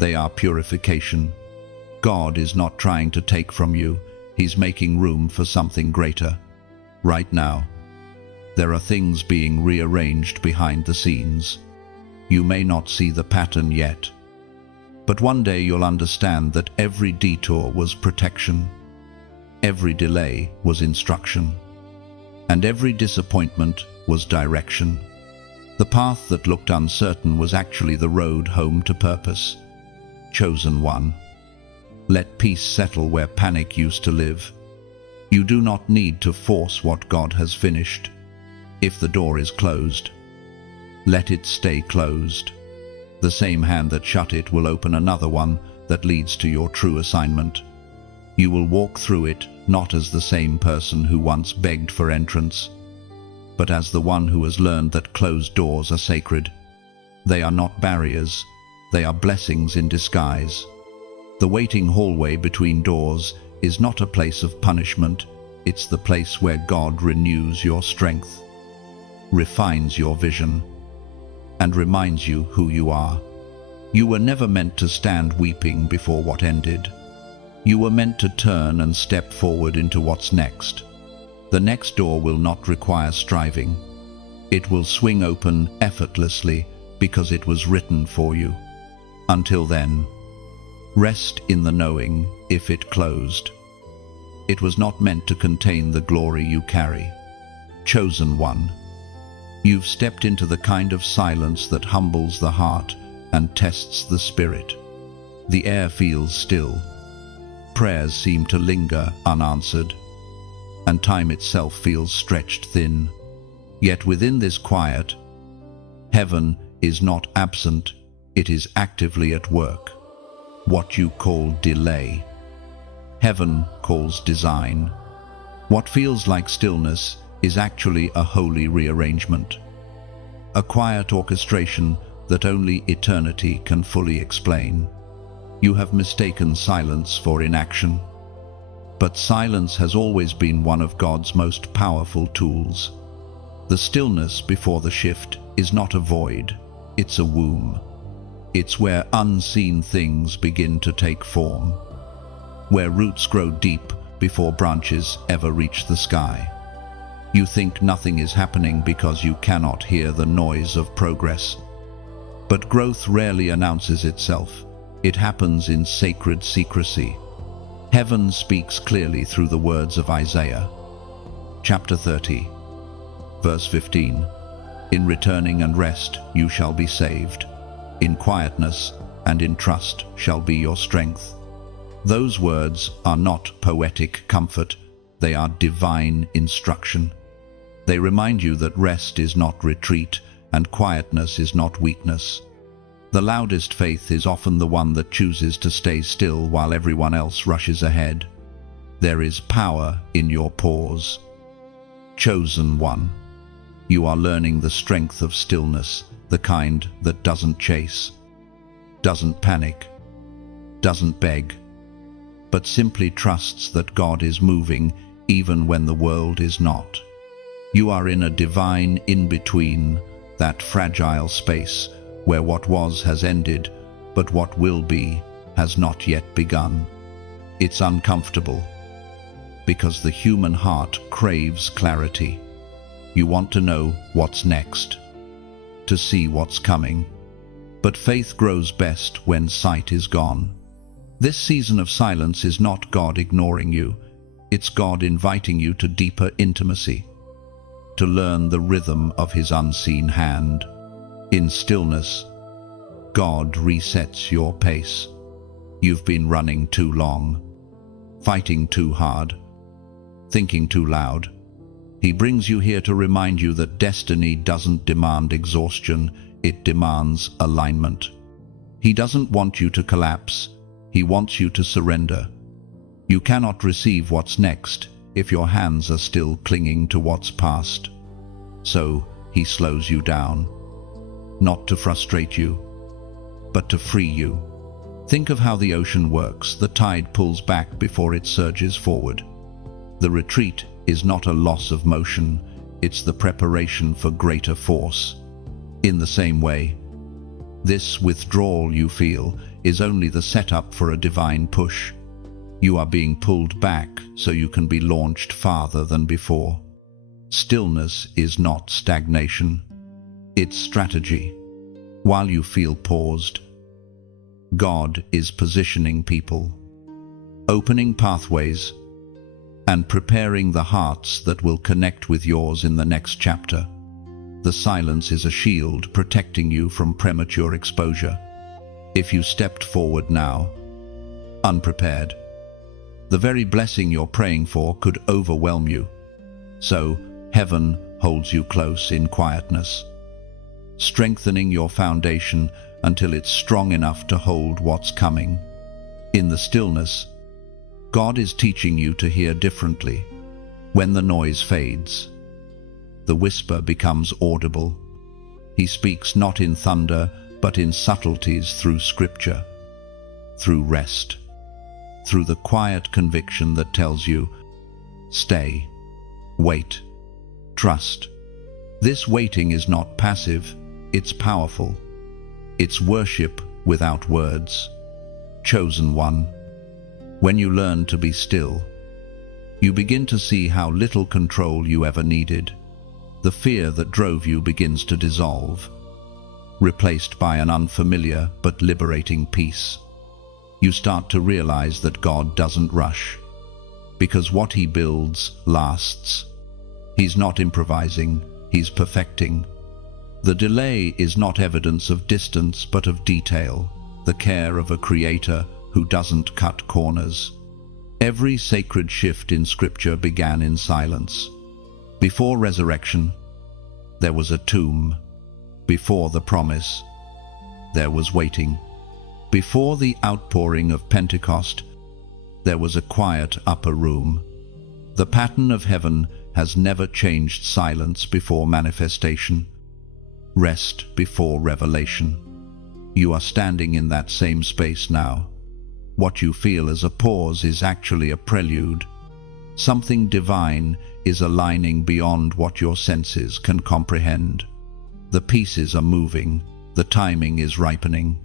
they are purification. God is not trying to take from you, He's making room for something greater. Right now, there are things being rearranged behind the scenes. You may not see the pattern yet, but one day you'll understand that every detour was protection, every delay was instruction, and every disappointment was direction. The path that looked uncertain was actually the road home to purpose. Chosen one. Let peace settle where panic used to live. You do not need to force what God has finished. If the door is closed, let it stay closed. The same hand that shut it will open another one that leads to your true assignment. You will walk through it not as the same person who once begged for entrance, but as the one who has learned that closed doors are sacred. They are not barriers, they are blessings in disguise. The waiting hallway between doors is not a place of punishment, it's the place where God renews your strength, refines your vision, and reminds you who you are. You were never meant to stand weeping before what ended. You were meant to turn and step forward into what's next. The next door will not require striving. It will swing open effortlessly because it was written for you. Until then, rest in the knowing if it closed. It was not meant to contain the glory you carry. Chosen one, you've stepped into the kind of silence that humbles the heart and tests the spirit. The air feels still. Prayers seem to linger unanswered, and time itself feels stretched thin. Yet within this quiet, heaven is not absent, it is actively at work. What you call delay, heaven calls design. What feels like stillness is actually a holy rearrangement, a quiet orchestration that only eternity can fully explain. You have mistaken silence for inaction, but silence has always been one of God's most powerful tools. The stillness before the shift is not a void, it's a womb. It's where unseen things begin to take form, where roots grow deep before branches ever reach the sky. You think nothing is happening because you cannot hear the noise of progress. But growth rarely announces itself. It happens in sacred secrecy. Heaven speaks clearly through the words of Isaiah. Chapter 30, verse 15. In returning and rest you shall be saved. In quietness and in trust shall be your strength. Those words are not poetic comfort, they are divine instruction. They remind you that rest is not retreat and quietness is not weakness. The loudest faith is often the one that chooses to stay still while everyone else rushes ahead. There is power in your pause. Chosen one, you are learning the strength of stillness, the kind that doesn't chase, doesn't panic, doesn't beg, but simply trusts that God is moving even when the world is not. You are in a divine in-between, that fragile space where what was has ended, but what will be has not yet begun. It's uncomfortable, because the human heart craves clarity. You want to know what's next, to see what's coming. But faith grows best when sight is gone. This season of silence is not God ignoring you, it's God inviting you to deeper intimacy, to learn the rhythm of His unseen hand. In stillness, God resets your pace. You've been running too long, fighting too hard, thinking too loud. He brings you here to remind you that destiny doesn't demand exhaustion, it demands alignment. He doesn't want you to collapse, He wants you to surrender. You cannot receive what's next if your hands are still clinging to what's past. So He slows you down, not to frustrate you, but to free you. Think of how the ocean works. The tide pulls back before it surges forward. The retreat is not a loss of motion, it's the preparation for greater force. In the same way, this withdrawal you feel is only the setup for a divine push. You are being pulled back so you can be launched farther than before. Stillness is not stagnation, it's strategy. While you feel paused, God is positioning people, opening pathways, and preparing the hearts that will connect with yours in the next chapter. The silence is a shield protecting you from premature exposure. If you stepped forward now, unprepared, the very blessing you're praying for could overwhelm you. So, heaven holds you close in quietness, strengthening your foundation until it's strong enough to hold what's coming. In the stillness, God is teaching you to hear differently. When the noise fades, the whisper becomes audible. He speaks not in thunder, but in subtleties through scripture, through rest, through the quiet conviction that tells you, stay, wait, trust. This waiting is not passive, it's powerful. It's worship without words. Chosen one, when you learn to be still, you begin to see how little control you ever needed. The fear that drove you begins to dissolve, replaced by an unfamiliar but liberating peace. You start to realize that God doesn't rush, because what He builds lasts. He's not improvising, He's perfecting. The delay is not evidence of distance but of detail, the care of a Creator who doesn't cut corners. Every sacred shift in Scripture began in silence. Before resurrection, there was a tomb. Before the promise, there was waiting. Before the outpouring of Pentecost, there was a quiet upper room. The pattern of heaven has never changed: silence before manifestation, rest before revelation. You are standing in that same space now. What you feel as a pause is actually a prelude. Something divine is aligning beyond what your senses can comprehend. The pieces are moving, the timing is ripening.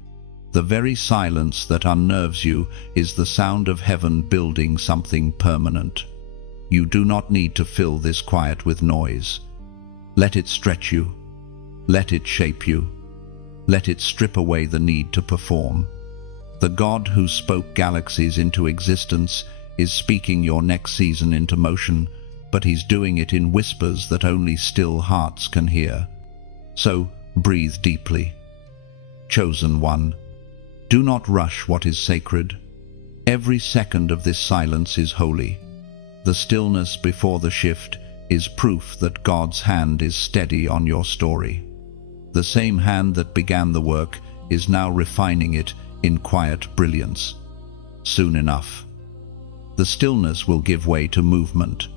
The very silence that unnerves you is the sound of heaven building something permanent. You do not need to fill this quiet with noise. Let it stretch you. Let it shape you. Let it strip away the need to perform. The God who spoke galaxies into existence is speaking your next season into motion, but He's doing it in whispers that only still hearts can hear. So breathe deeply. Chosen one, do not rush what is sacred. Every second of this silence is holy. The stillness before the shift is proof that God's hand is steady on your story. The same hand that began the work is now refining it in quiet brilliance. Soon enough, the stillness will give way to movement.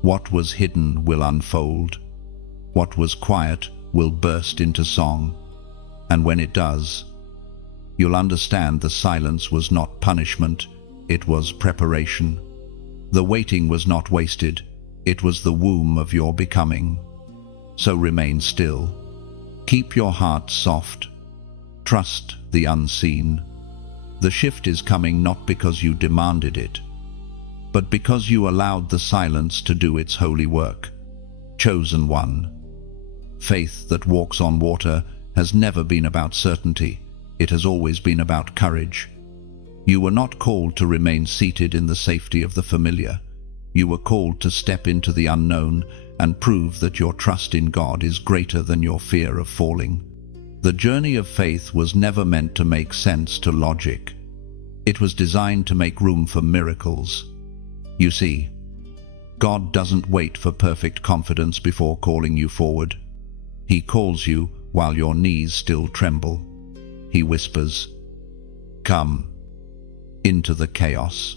What was hidden will unfold. What was quiet will burst into song. And when it does, you'll understand the silence was not punishment, it was preparation. The waiting was not wasted, it was the womb of your becoming. So remain still. Keep your heart soft. Trust the unseen. The shift is coming not because you demanded it, but because you allowed the silence to do its holy work. Chosen one. Faith that walks on water has never been about certainty. It has always been about courage. You were not called to remain seated in the safety of the familiar. You were called to step into the unknown and prove that your trust in God is greater than your fear of falling. The journey of faith was never meant to make sense to logic. It was designed to make room for miracles. You see, God doesn't wait for perfect confidence before calling you forward. He calls you while your knees still tremble. He whispers, "Come," into the chaos.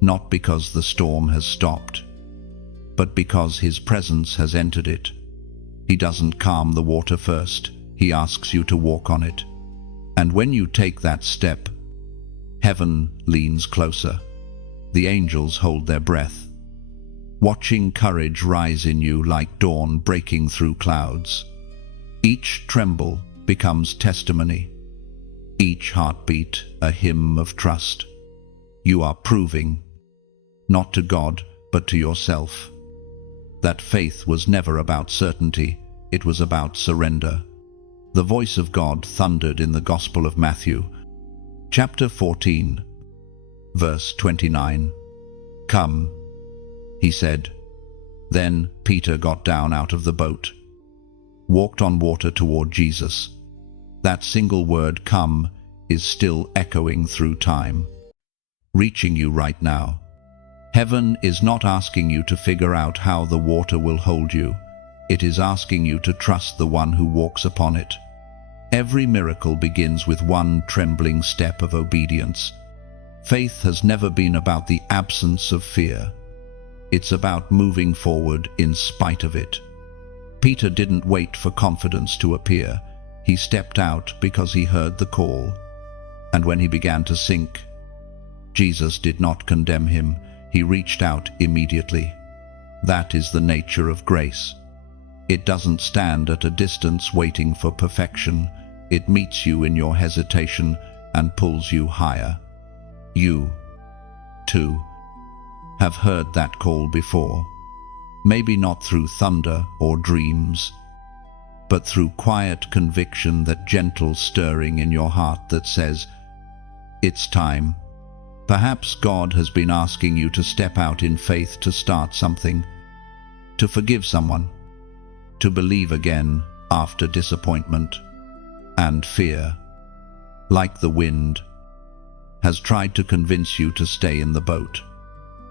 Not because the storm has stopped, but because His presence has entered it. He doesn't calm the water first. He asks you to walk on it. And when you take that step, heaven leans closer. The angels hold their breath, watching courage rise in you like dawn breaking through clouds. Each tremble becomes testimony. Each heartbeat a hymn of trust. You are proving, not to God, but to yourself, that faith was never about certainty, it was about surrender. The voice of God thundered in the Gospel of Matthew, chapter 14, verse 29. "Come," He said. Then Peter got down out of the boat, walked on water toward Jesus. That single word, "come," is still echoing through time, reaching you right now. Heaven is not asking you to figure out how the water will hold you. It is asking you to trust the one who walks upon it. Every miracle begins with one trembling step of obedience. Faith has never been about the absence of fear. It's about moving forward in spite of it. Peter didn't wait for confidence to appear. He stepped out because he heard the call. And when he began to sink, Jesus did not condemn him. He reached out immediately. That is the nature of grace. It doesn't stand at a distance waiting for perfection. It meets you in your hesitation and pulls you higher. You, too, have heard that call before. maybe not through thunder or dreams, but through quiet conviction, that gentle stirring in your heart that says, "It's time." Perhaps God has been asking you to step out in faith, to start something, to forgive someone, to believe again after disappointment and fear, like the wind, has tried to convince you to stay in the boat.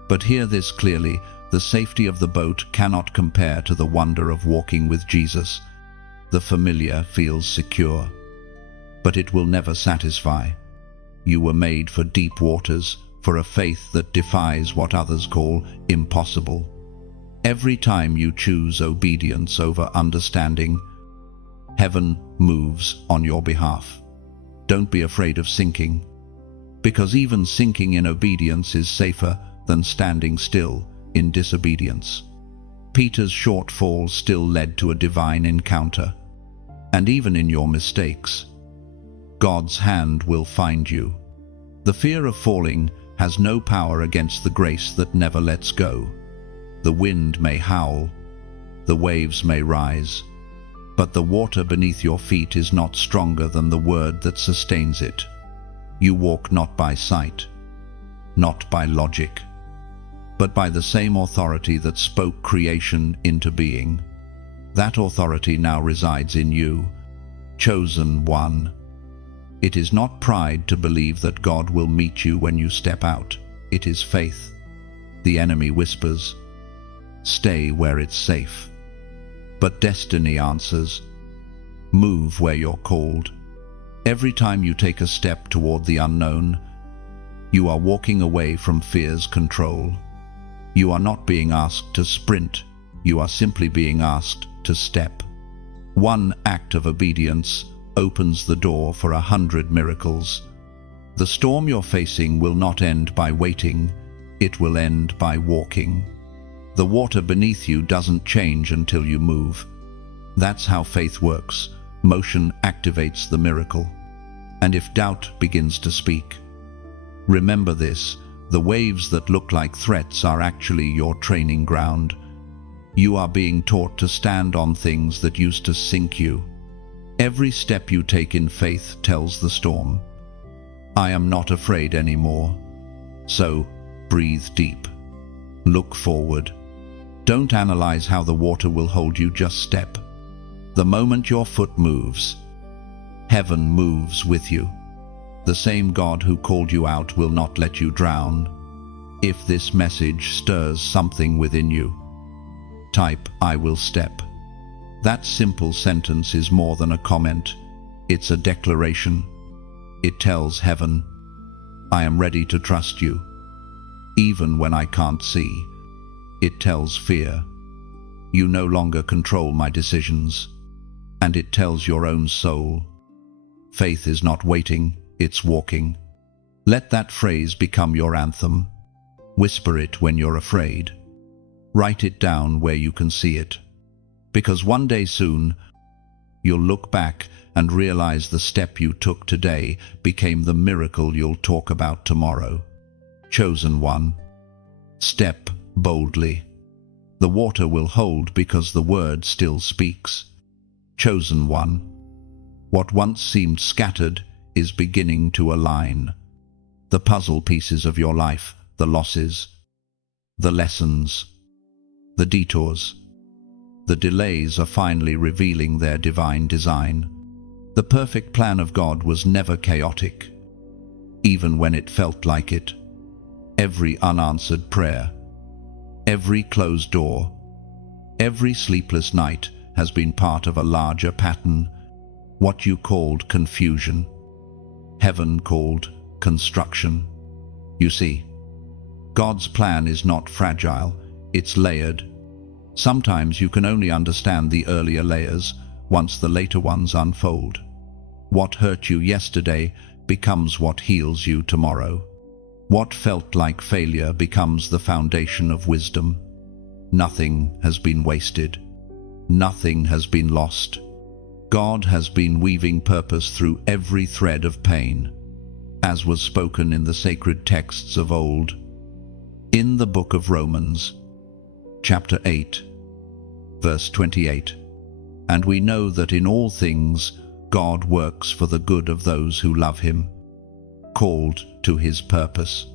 But hear this clearly: the safety of the boat cannot compare to the wonder of walking with Jesus. The familiar feels secure, but it will never satisfy. You were made for deep waters, for a faith that defies what others call impossible. Every time you choose obedience over understanding, heaven moves on your behalf. Don't be afraid of sinking, because even sinking in obedience is safer than standing still in disobedience. Peter's short fall still led to a divine encounter. And even in your mistakes, God's hand will find you. The fear of falling has no power against the grace that never lets go. The wind may howl, the waves may rise, but the water beneath your feet is not stronger than the word that sustains it. You walk not by sight, not by logic, but by the same authority that spoke creation into being. That authority now resides in you, chosen one. It is not pride to believe that God will meet you when you step out. It is faith. The enemy whispers, "Stay where it's safe." But destiny answers, "Move where you're called." Every time you take a step toward the unknown, you are walking away from fear's control. You are not being asked to sprint, you are simply being asked to step. One act of obedience opens the door for 100 miracles. The storm you're facing will not end by waiting, it will end by walking. The water beneath you doesn't change until you move. That's how faith works. Motion activates the miracle. And if doubt begins to speak, remember this: the waves that look like threats are actually your training ground. You are being taught to stand on things that used to sink you. Every step you take in faith tells the storm, "I am not afraid anymore." So, breathe deep. Look forward. Don't analyze how the water will hold you, just step. The moment your foot moves, heaven moves with you. The same God who called you out will not let you drown. If this message stirs something within you, type "I will step." That simple sentence is more than a comment. It's a declaration. It tells heaven, "I am ready to trust you, even when I can't see." It tells fear, "You no longer control my decisions." And it tells your own soul, faith is not waiting, it's walking. Let that phrase become your anthem. Whisper it when you're afraid. Write it down where you can see it. Because one day soon, you'll look back and realize the step you took today became the miracle you'll talk about tomorrow. Chosen one, step boldly. The water will hold because the word still speaks. Chosen one, what once seemed scattered is beginning to align. The puzzle pieces of your life, the losses, the lessons, the detours, the delays are finally revealing their divine design. The perfect plan of God was never chaotic, even when it felt like it. Every unanswered prayer, every closed door, every sleepless night has been part of a larger pattern. What you called confusion, heaven called construction. You see, God's plan is not fragile, it's layered. Sometimes you can only understand the earlier layers once the later ones unfold. What hurt you yesterday becomes what heals you tomorrow. What felt like failure becomes the foundation of wisdom. Nothing has been wasted. Nothing has been lost. God has been weaving purpose through every thread of pain, as was spoken in the sacred texts of old. In the book of Romans, chapter 8, verse 28. And we know that in all things God works for the good of those who love him, called to his purpose.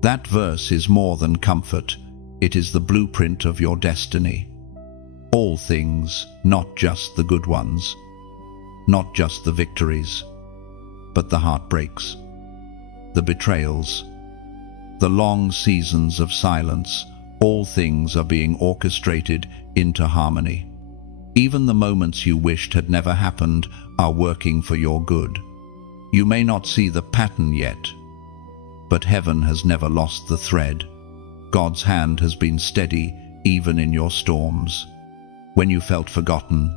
That verse is more than comfort. It is the blueprint of your destiny. All things, not just the good ones, not just the victories, but the heartbreaks, the betrayals, the long seasons of silence, all things are being orchestrated into harmony. Even the moments you wished had never happened are working for your good. You may not see the pattern yet, but heaven has never lost the thread. God's hand has been steady even in your storms. When you felt forgotten,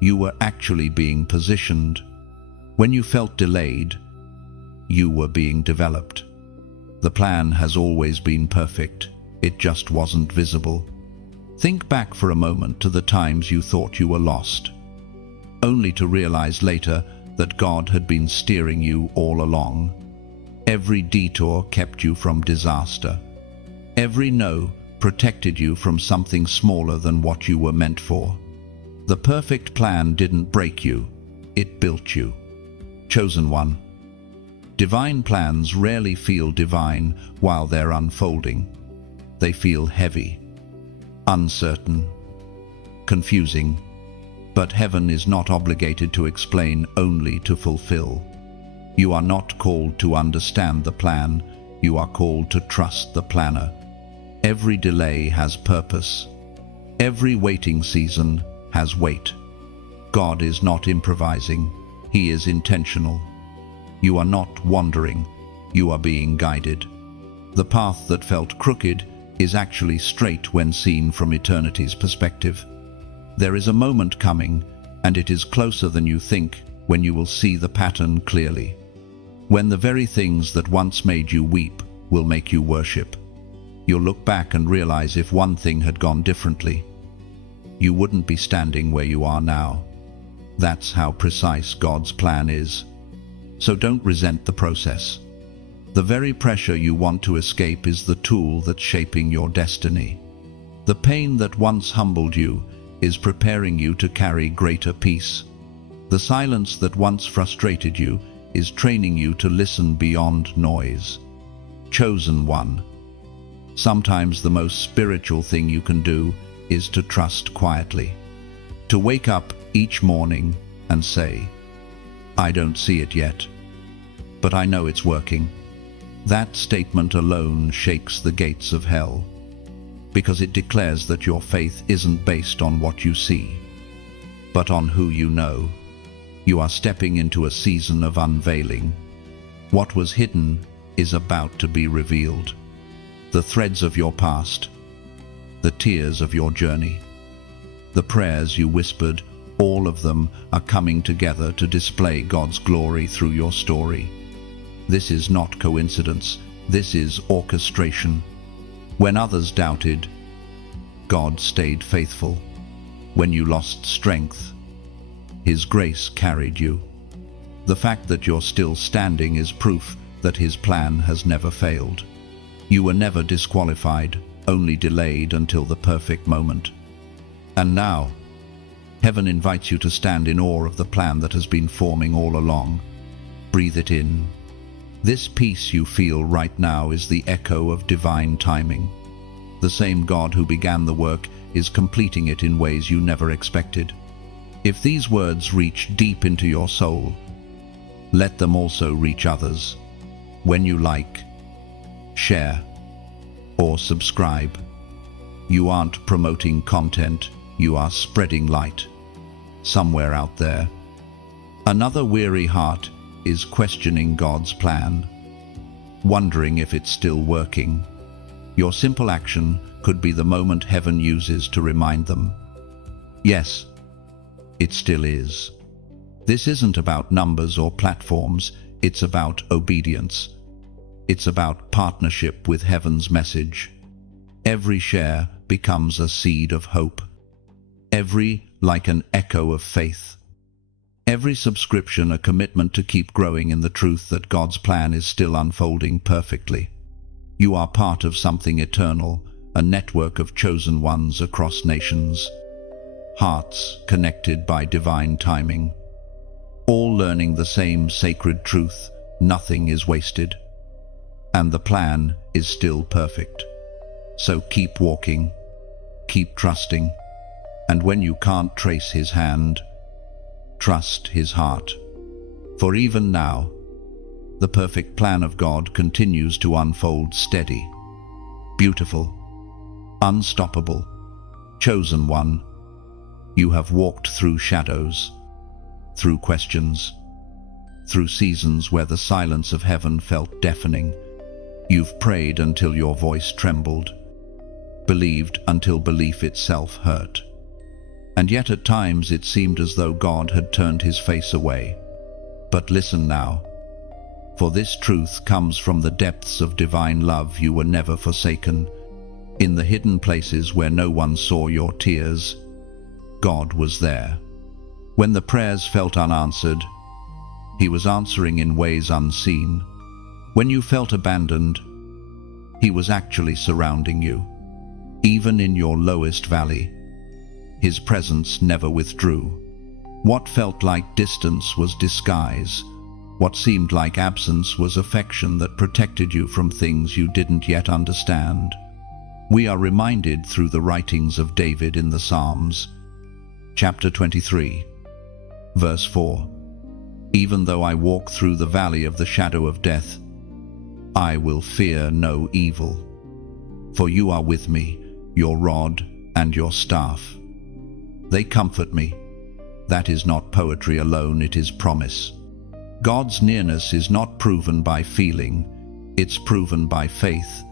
you were actually being positioned. When you felt delayed, you were being developed. The plan has always been perfect. It just wasn't visible. Think back for a moment to the times you thought you were lost, only to realize later that God had been steering you all along. Every detour kept you from disaster. Every no protected you from something smaller than what you were meant for. The perfect plan didn't break you, it built you. Chosen one. Divine plans rarely feel divine while they're unfolding. They feel heavy, uncertain, confusing. But heaven is not obligated to explain, only to fulfill. You are not called to understand the plan, you are called to trust the planner. Every delay has purpose. Every waiting season has weight. God is not improvising, he is intentional. You are not wandering, you are being guided. The path that felt crooked is actually straight when seen from eternity's perspective. There is a moment coming, and it is closer than you think, when you will see the pattern clearly. When the very things that once made you weep will make you worship. You'll look back and realize if one thing had gone differently, you wouldn't be standing where you are now. That's how precise God's plan is. So don't resent the process. The very pressure you want to escape is the tool that's shaping your destiny. The pain that once humbled you is preparing you to carry greater peace. The silence that once frustrated you is training you to listen beyond noise. Chosen one. Sometimes the most spiritual thing you can do is to trust quietly. To wake up each morning and say, I don't see it yet, but I know it's working. That statement alone shakes the gates of hell, because it declares that your faith isn't based on what you see, but on who you know. You are stepping into a season of unveiling. What was hidden is about to be revealed. The threads of your past, the tears of your journey, the prayers you whispered, all of them are coming together to display God's glory through your story. This is not coincidence, this is orchestration. When others doubted, God stayed faithful. When you lost strength, His grace carried you. The fact that you're still standing is proof that His plan has never failed. You were never disqualified, only delayed until the perfect moment. And now, heaven invites you to stand in awe of the plan that has been forming all along. Breathe it in. This peace you feel right now is the echo of divine timing. The same God who began the work is completing it in ways you never expected. If these words reach deep into your soul, let them also reach others. When you like, share, or subscribe, you aren't promoting content, you are spreading light. Somewhere out there, another weary heart is questioning God's plan, wondering if it's still working. Your simple action could be the moment heaven uses to remind them, yes, it still is. This isn't about numbers or platforms, it's about obedience. It's about partnership with heaven's message. Every share becomes a seed of hope. Every like an echo of faith. Every subscription a commitment to keep growing in the truth that God's plan is still unfolding perfectly. You are part of something eternal, a network of chosen ones across nations, hearts connected by divine timing, all learning the same sacred truth: nothing is wasted, and the plan is still perfect. So keep walking, keep trusting, and when you can't trace his hand, trust his heart. For even now, the perfect plan of God continues to unfold steady, beautiful, unstoppable. Chosen one, you have walked through shadows, through questions, through seasons where the silence of heaven felt deafening. You've prayed until your voice trembled, believed until belief itself hurt. And yet at times it seemed as though God had turned his face away. But listen now, for this truth comes from the depths of divine love. You were never forsaken. In the hidden places where no one saw your tears, God was there. When the prayers felt unanswered, he was answering in ways unseen. When you felt abandoned, he was actually surrounding you. Even in your lowest valley, his presence never withdrew. What felt like distance was disguise. What seemed like absence was affection that protected you from things you didn't yet understand. We are reminded through the writings of David in the Psalms, chapter 23, verse 4. Even though I walk through the valley of the shadow of death, I will fear no evil. For you are with me, your rod and your staff. They comfort me. That is not poetry alone, it is promise. God's nearness is not proven by feeling, it's proven by faith.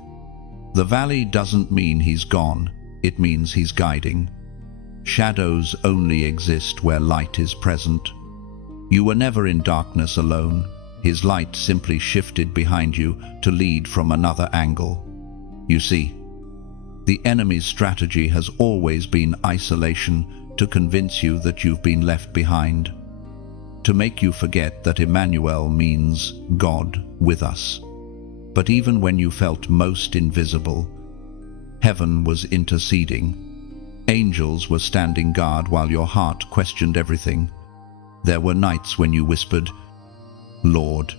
The valley doesn't mean he's gone, it means he's guiding. Shadows only exist where light is present. You were never in darkness alone. His light simply shifted behind you to lead from another angle. You see, the enemy's strategy has always been isolation, to convince you that you've been left behind, to make you forget that Emmanuel means God with us. But even when you felt most invisible, heaven was interceding. Angels were standing guard while your heart questioned everything. There were nights when you whispered, "Lord,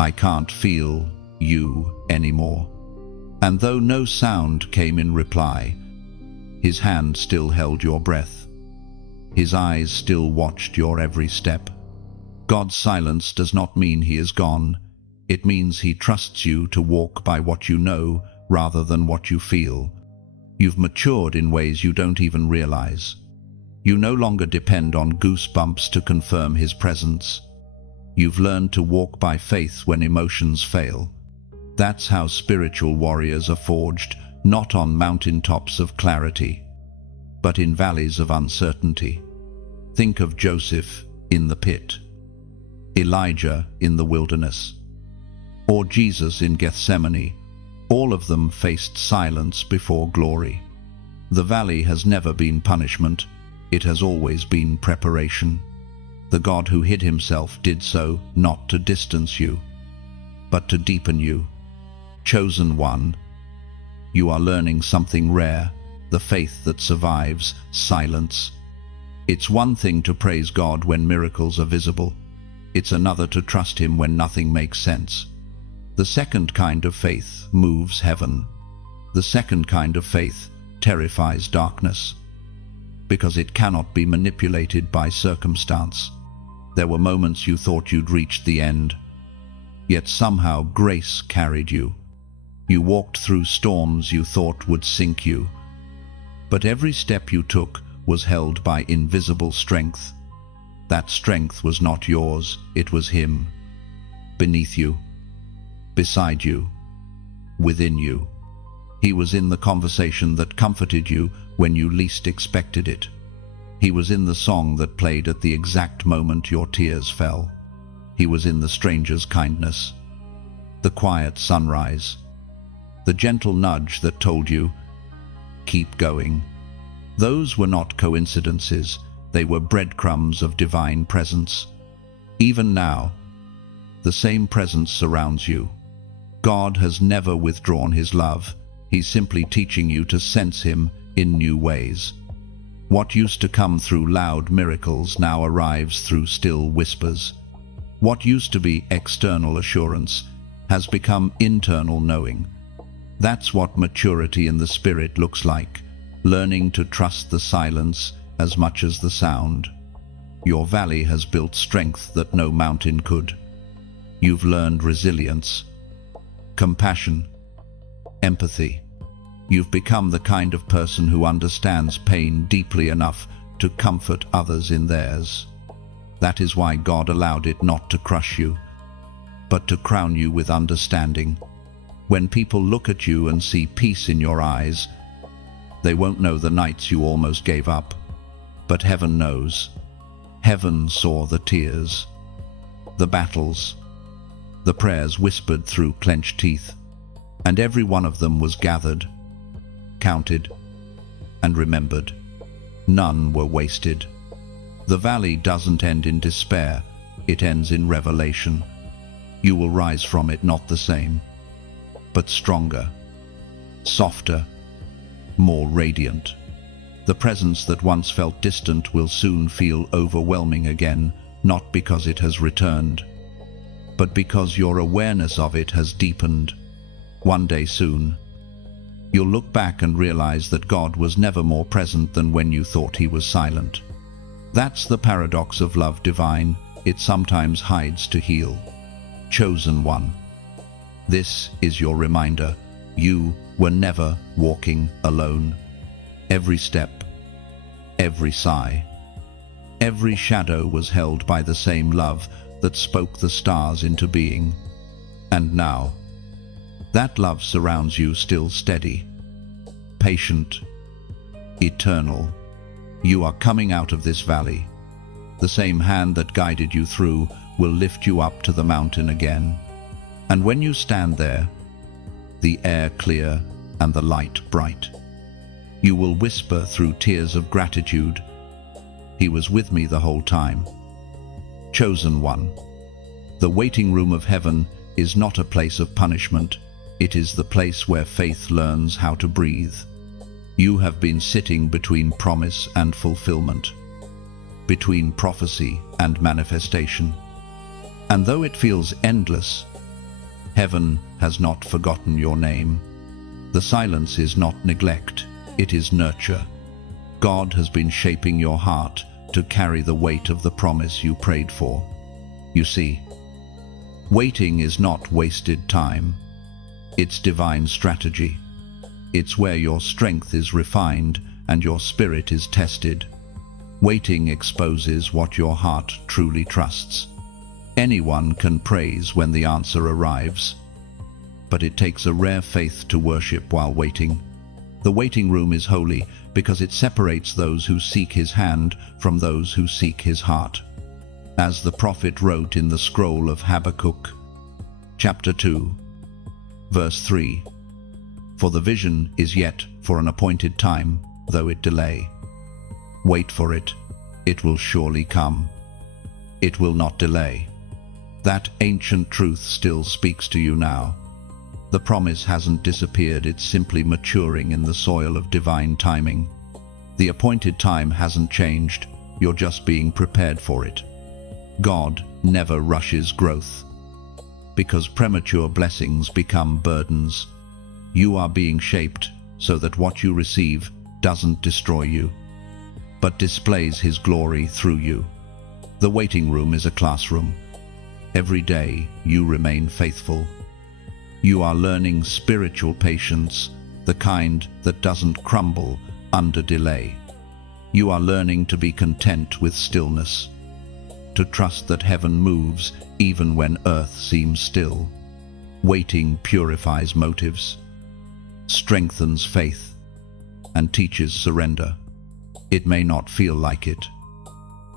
I can't feel you anymore." And though no sound came in reply, his hand still held your breath. His eyes still watched your every step. God's silence does not mean he is gone. It means he trusts you to walk by what you know rather than what you feel. You've matured in ways you don't even realize. You no longer depend on goosebumps to confirm his presence. You've learned to walk by faith when emotions fail. That's how spiritual warriors are forged, not on mountaintops of clarity, but in valleys of uncertainty. Think of Joseph in the pit, Elijah in the wilderness, or Jesus in Gethsemane. All of them faced silence before glory. The valley has never been punishment, it has always been preparation. The God who hid himself did so not to distance you, but to deepen you. Chosen one, you are learning something rare, the faith that survives silence. It's one thing to praise God when miracles are visible. It's another to trust him when nothing makes sense. The second kind of faith moves heaven. The second kind of faith terrifies darkness, because it cannot be manipulated by circumstance. There were moments you thought you'd reached the end, yet somehow grace carried you. You walked through storms you thought would sink you, but every step you took was held by invisible strength. That strength was not yours, it was him. Beneath you, beside you, within you. He was in the conversation that comforted you when you least expected it. He was in the song that played at the exact moment your tears fell. He was in the stranger's kindness, the quiet sunrise, the gentle nudge that told you, keep going. Those were not coincidences, they were breadcrumbs of divine presence. Even now, the same presence surrounds you. God has never withdrawn his love, He's simply teaching you to sense him in new ways. What used to come through loud miracles now arrives through still whispers. What used to be external assurance has become internal knowing. That's what maturity in the spirit looks like, learning to trust the silence as much as the sound. Your valley has built strength that no mountain could. You've learned resilience, compassion, empathy. You've become the kind of person who understands pain deeply enough to comfort others in theirs. That is why God allowed it not to crush you, but to crown you with understanding. When people look at you and see peace in your eyes, they won't know the nights you almost gave up. But heaven knows. Heaven saw the tears, the battles, the prayers whispered through clenched teeth, and every one of them was gathered, counted, and remembered. None were wasted. The valley doesn't end in despair, it ends in revelation. You will rise from it not the same, but stronger, softer, more radiant. The presence that once felt distant will soon feel overwhelming again, not because it has returned, but because your awareness of it has deepened. One day soon, you'll look back and realize that God was never more present than when you thought he was silent. That's the paradox of love divine. It sometimes hides to heal. Chosen one. This is your reminder. You were never walking alone. Every step, every sigh, every shadow was held by the same love that spoke the stars into being. And now, that love surrounds you still steady, patient, eternal. You are coming out of this valley. The same hand that guided you through will lift you up to the mountain again. And when you stand there, the air clear and the light bright, you will whisper through tears of gratitude, "He was with me the whole time." Chosen one. The waiting room of heaven is not a place of punishment. It is the place where faith learns how to breathe. You have been sitting between promise and fulfillment, between prophecy and manifestation. And though it feels endless, heaven has not forgotten your name. The silence is not neglect, it is nurture. God has been shaping your heart to carry the weight of the promise you prayed for. You see, waiting is not wasted time. It's divine strategy. It's where your strength is refined and your spirit is tested. Waiting exposes what your heart truly trusts. Anyone can praise when the answer arrives, but it takes a rare faith to worship while waiting. The waiting room is holy because it separates those who seek his hand from those who seek his heart. As the prophet wrote in the scroll of Habakkuk, chapter 2, verse 3, "For the vision is yet for an appointed time, though it delay. Wait for it, it will surely come. It will not delay." That ancient truth still speaks to you now. The promise hasn't disappeared, it's simply maturing in the soil of divine timing. The appointed time hasn't changed, you're just being prepared for it. God never rushes growth, because premature blessings become burdens. You are being shaped so that what you receive doesn't destroy you, but displays his glory through you. The waiting room is a classroom. Every day you remain faithful. You are learning spiritual patience, the kind that doesn't crumble under delay. You are learning to be content with stillness, to trust that heaven moves even when earth seems still. Waiting purifies motives, strengthens faith, and teaches surrender. It may not feel like it,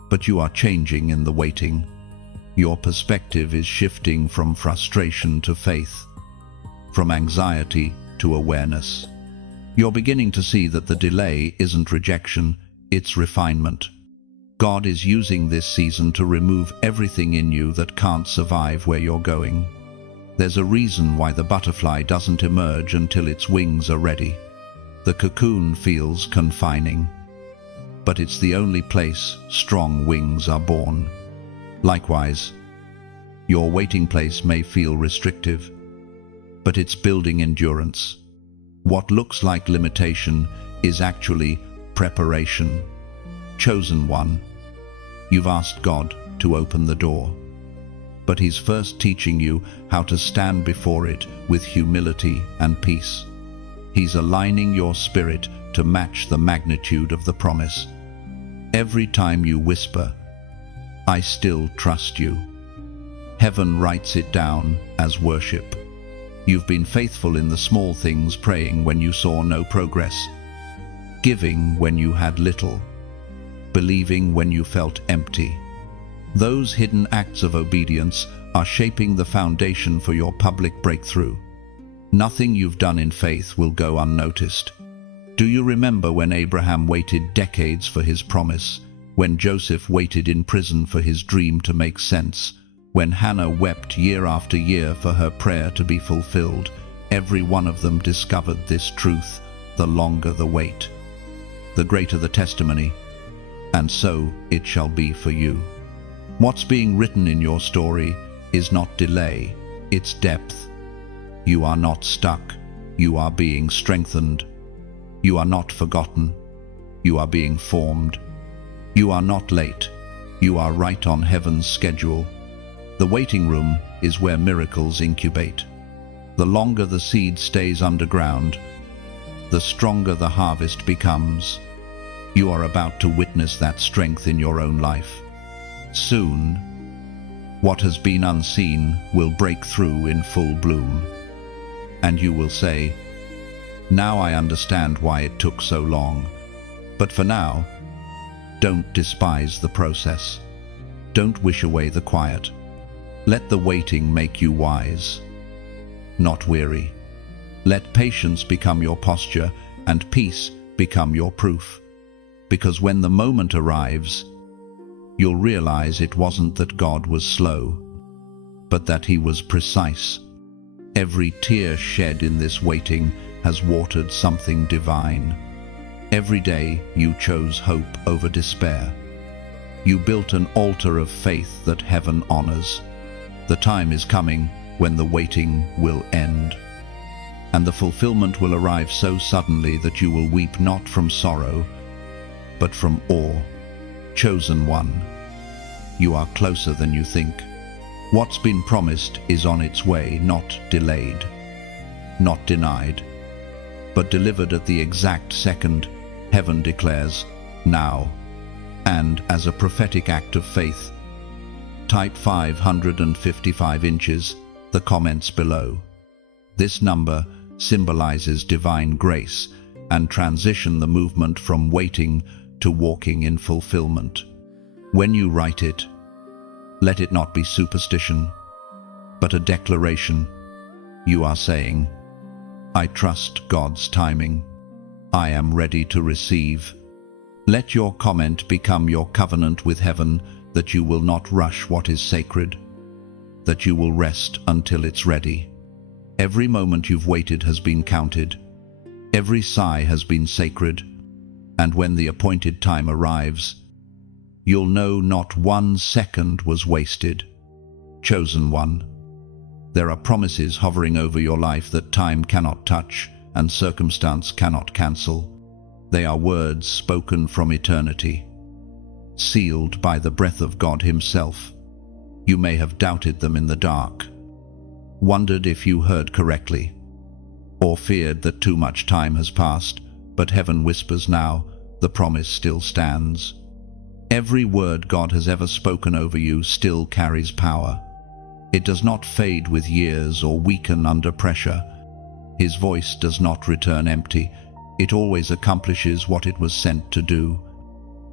but you are changing in the waiting. Your perspective is shifting from frustration to faith, from anxiety to awareness. You're beginning to see that the delay isn't rejection, it's refinement. God is using this season to remove everything in you that can't survive where you're going. There's a reason why the butterfly doesn't emerge until its wings are ready. The cocoon feels confining, but it's the only place strong wings are born. Likewise, your waiting place may feel restrictive, but it's building endurance. What looks like limitation is actually preparation. Chosen one, you've asked God to open the door, but He's first teaching you how to stand before it with humility and peace. He's aligning your spirit to match the magnitude of the promise. Every time you whisper, "I still trust you," heaven writes it down as worship. You've been faithful in the small things, praying when you saw no progress, giving when you had little, believing when you felt empty. Those hidden acts of obedience are shaping the foundation for your public breakthrough. Nothing you've done in faith will go unnoticed. Do you remember when Abraham waited decades for his promise? When Joseph waited in prison for his dream to make sense? When Hannah wept year after year for her prayer to be fulfilled? Every one of them discovered this truth: the longer the wait, the greater the testimony. And so it shall be for you. What's being written in your story is not delay, it's depth. You are not stuck, you are being strengthened. You are not forgotten, you are being formed. You are not late, you are right on heaven's schedule. The waiting room is where miracles incubate. The longer the seed stays underground, the stronger the harvest becomes. You are about to witness that strength in your own life. Soon, what has been unseen will break through in full bloom. And you will say, "Now I understand why it took so long." But for now, don't despise the process. Don't wish away the quiet. Let the waiting make you wise, not weary. Let patience become your posture and peace become your proof. Because when the moment arrives, you'll realize it wasn't that God was slow, but that He was precise. Every tear shed in this waiting has watered something divine. Every day you chose hope over despair. You built an altar of faith that heaven honors. The time is coming when the waiting will end, and the fulfillment will arrive so suddenly that you will weep not from sorrow, but from awe. Chosen one, you are closer than you think. What's been promised is on its way, not delayed, not denied, but delivered at the exact second heaven declares, now. And as a prophetic act of faith, type 555 inches, the comments below. This number symbolizes divine grace and transition the movement from waiting to walking in fulfillment. When you write it, let it not be superstition, but a declaration. You are saying, "I trust God's timing. I am ready to receive." Let your comment become your covenant with heaven, that you will not rush what is sacred, that you will rest until it's ready. Every moment you've waited has been counted. Every sigh has been sacred. And when the appointed time arrives, you'll know not 1 second was wasted. Chosen one, there are promises hovering over your life that time cannot touch and circumstance cannot cancel. They are words spoken from eternity, sealed by the breath of God Himself. You may have doubted them in the dark, wondered if you heard correctly, or feared that too much time has passed, but heaven whispers now, the promise still stands. Every word God has ever spoken over you still carries power. It does not fade with years or weaken under pressure. His voice does not return empty. It always accomplishes what it was sent to do.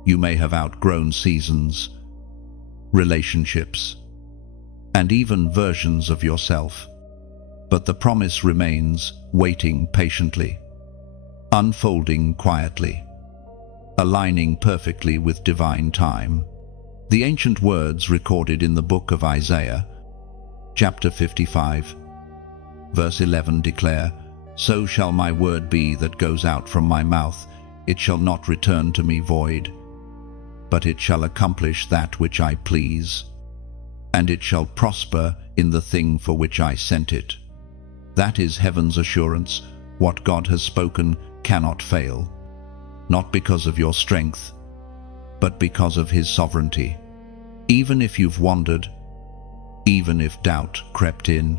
You may have outgrown seasons, relationships, and even versions of yourself, but the promise remains, waiting patiently, unfolding quietly, aligning perfectly with divine time. The ancient words recorded in the book of Isaiah, chapter 55, Verse 11 declare, "So shall my word be that goes out from my mouth. It shall not return to me void, but it shall accomplish that which I please, and it shall prosper in the thing for which I sent it." That is heaven's assurance. What God has spoken cannot fail, not because of your strength, but because of His sovereignty. Even if you've wandered, even if doubt crept in,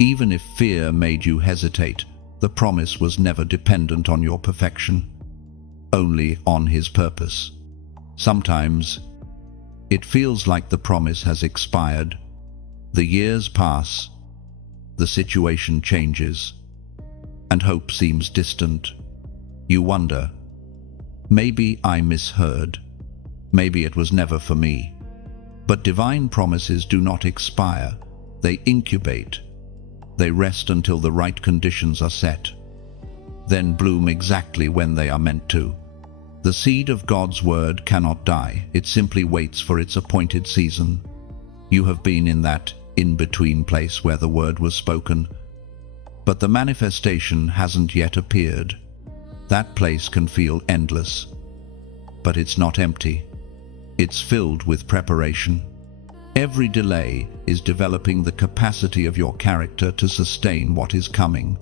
even if fear made you hesitate, the promise was never dependent on your perfection, only on His purpose. Sometimes it feels like the promise has expired. The years pass, the situation changes, and hope seems distant. You wonder, maybe I misheard. Maybe it was never for me. But divine promises do not expire. They incubate. They rest until the right conditions are set, then bloom exactly when they are meant to. The seed of God's word cannot die. It simply waits for its appointed season. You have been in that in-between place where the word was spoken, but the manifestation hasn't yet appeared. That place can feel endless, but it's not empty. It's filled with preparation. Every delay is developing the capacity of your character to sustain what is coming.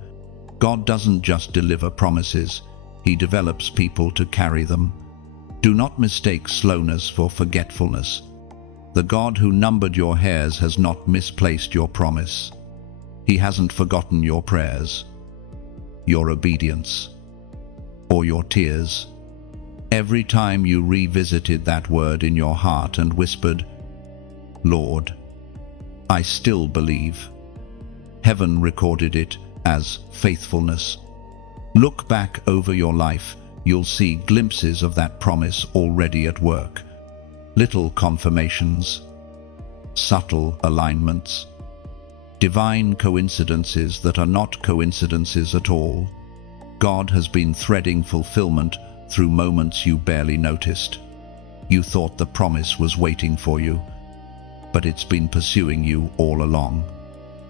God doesn't just deliver promises, He develops people to carry them. Do not mistake slowness for forgetfulness. The God who numbered your hairs has not misplaced your promise. He hasn't forgotten your prayers, your obedience, or your tears. Every time you revisited that word in your heart and whispered, "Lord, I still believe," heaven recorded it as faithfulness. Look back over your life, you'll see glimpses of that promise already at work. Little confirmations, subtle alignments, divine coincidences that are not coincidences at all. God has been threading fulfillment through moments you barely noticed. You thought the promise was waiting for you, but it's been pursuing you all along.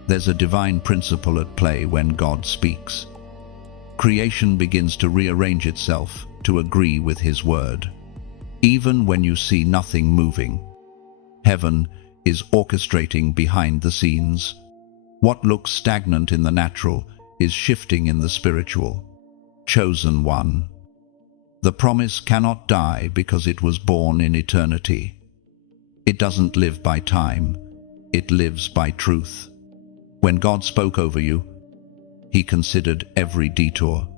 There's a divine principle at play when God speaks. Creation begins to rearrange itself to agree with His word. Even when you see nothing moving, heaven is orchestrating behind the scenes. What looks stagnant in the natural is shifting in the spiritual. Chosen one. The promise cannot die because it was born in eternity. It doesn't live by time, it lives by truth. When God spoke over you, He considered every detour,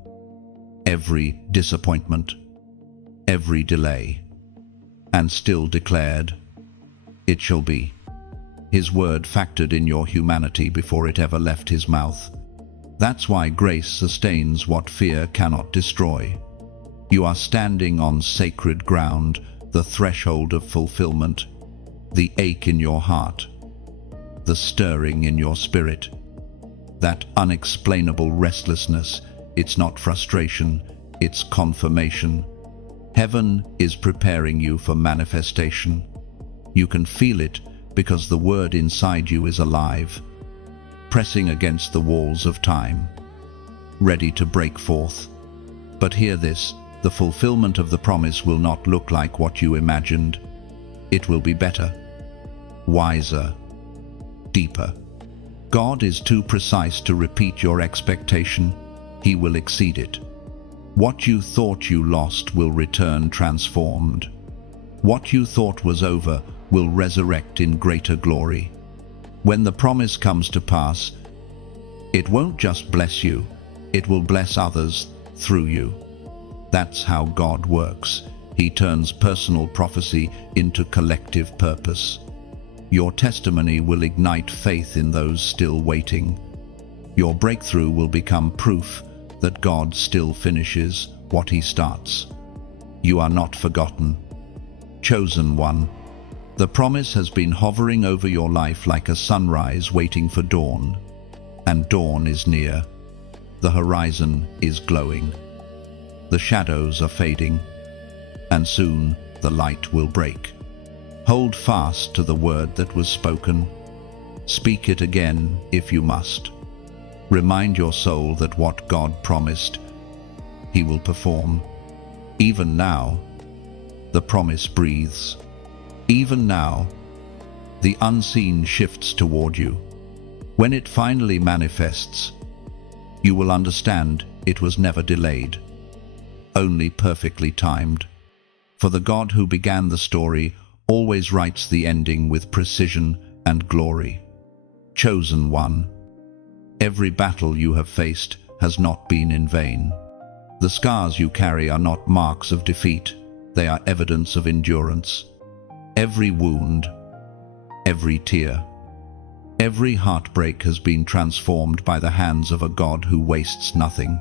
every disappointment, every delay, and still declared, "It shall be." His word factored in your humanity before it ever left His mouth. That's why grace sustains what fear cannot destroy. You are standing on sacred ground, the threshold of fulfillment. The ache in your heart, the stirring in your spirit, that unexplainable restlessness, it's not frustration, it's confirmation. Heaven is preparing you for manifestation. You can feel it because the word inside you is alive, pressing against the walls of time, ready to break forth. But hear this, the fulfillment of the promise will not look like what you imagined. It will be better, wiser, deeper. God is too precise to repeat your expectation. He will exceed it. What you thought you lost will return transformed. What you thought was over will resurrect in greater glory. When the promise comes to pass, it won't just bless you, it will bless others through you. That's how God works. He turns personal prophecy into collective purpose. Your testimony will ignite faith in those still waiting. Your breakthrough will become proof that God still finishes what He starts. You are not forgotten. Chosen one. The promise has been hovering over your life like a sunrise waiting for dawn. And dawn is near. The horizon is glowing. The shadows are fading. And soon the light will break. Hold fast to the word that was spoken. Speak it again if you must. Remind your soul that what God promised, He will perform. Even now, the promise breathes. Even now, the unseen shifts toward you. When it finally manifests, you will understand it was never delayed, only perfectly timed. For the God who began the story always writes the ending with precision and glory. Chosen one, every battle you have faced has not been in vain. The scars you carry are not marks of defeat, they are evidence of endurance. Every wound, every tear, every heartbreak has been transformed by the hands of a God who wastes nothing.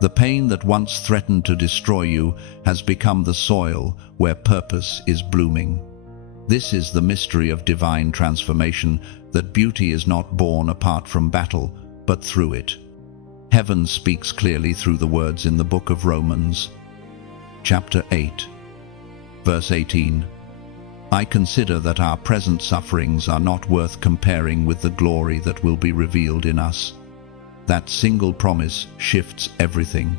The pain that once threatened to destroy you has become the soil where purpose is blooming. This is the mystery of divine transformation, that beauty is not born apart from battle, but through it. Heaven speaks clearly through the words in the book of Romans, chapter 8, verse 18. I consider that our present sufferings are not worth comparing with the glory that will be revealed in us. That single promise shifts everything.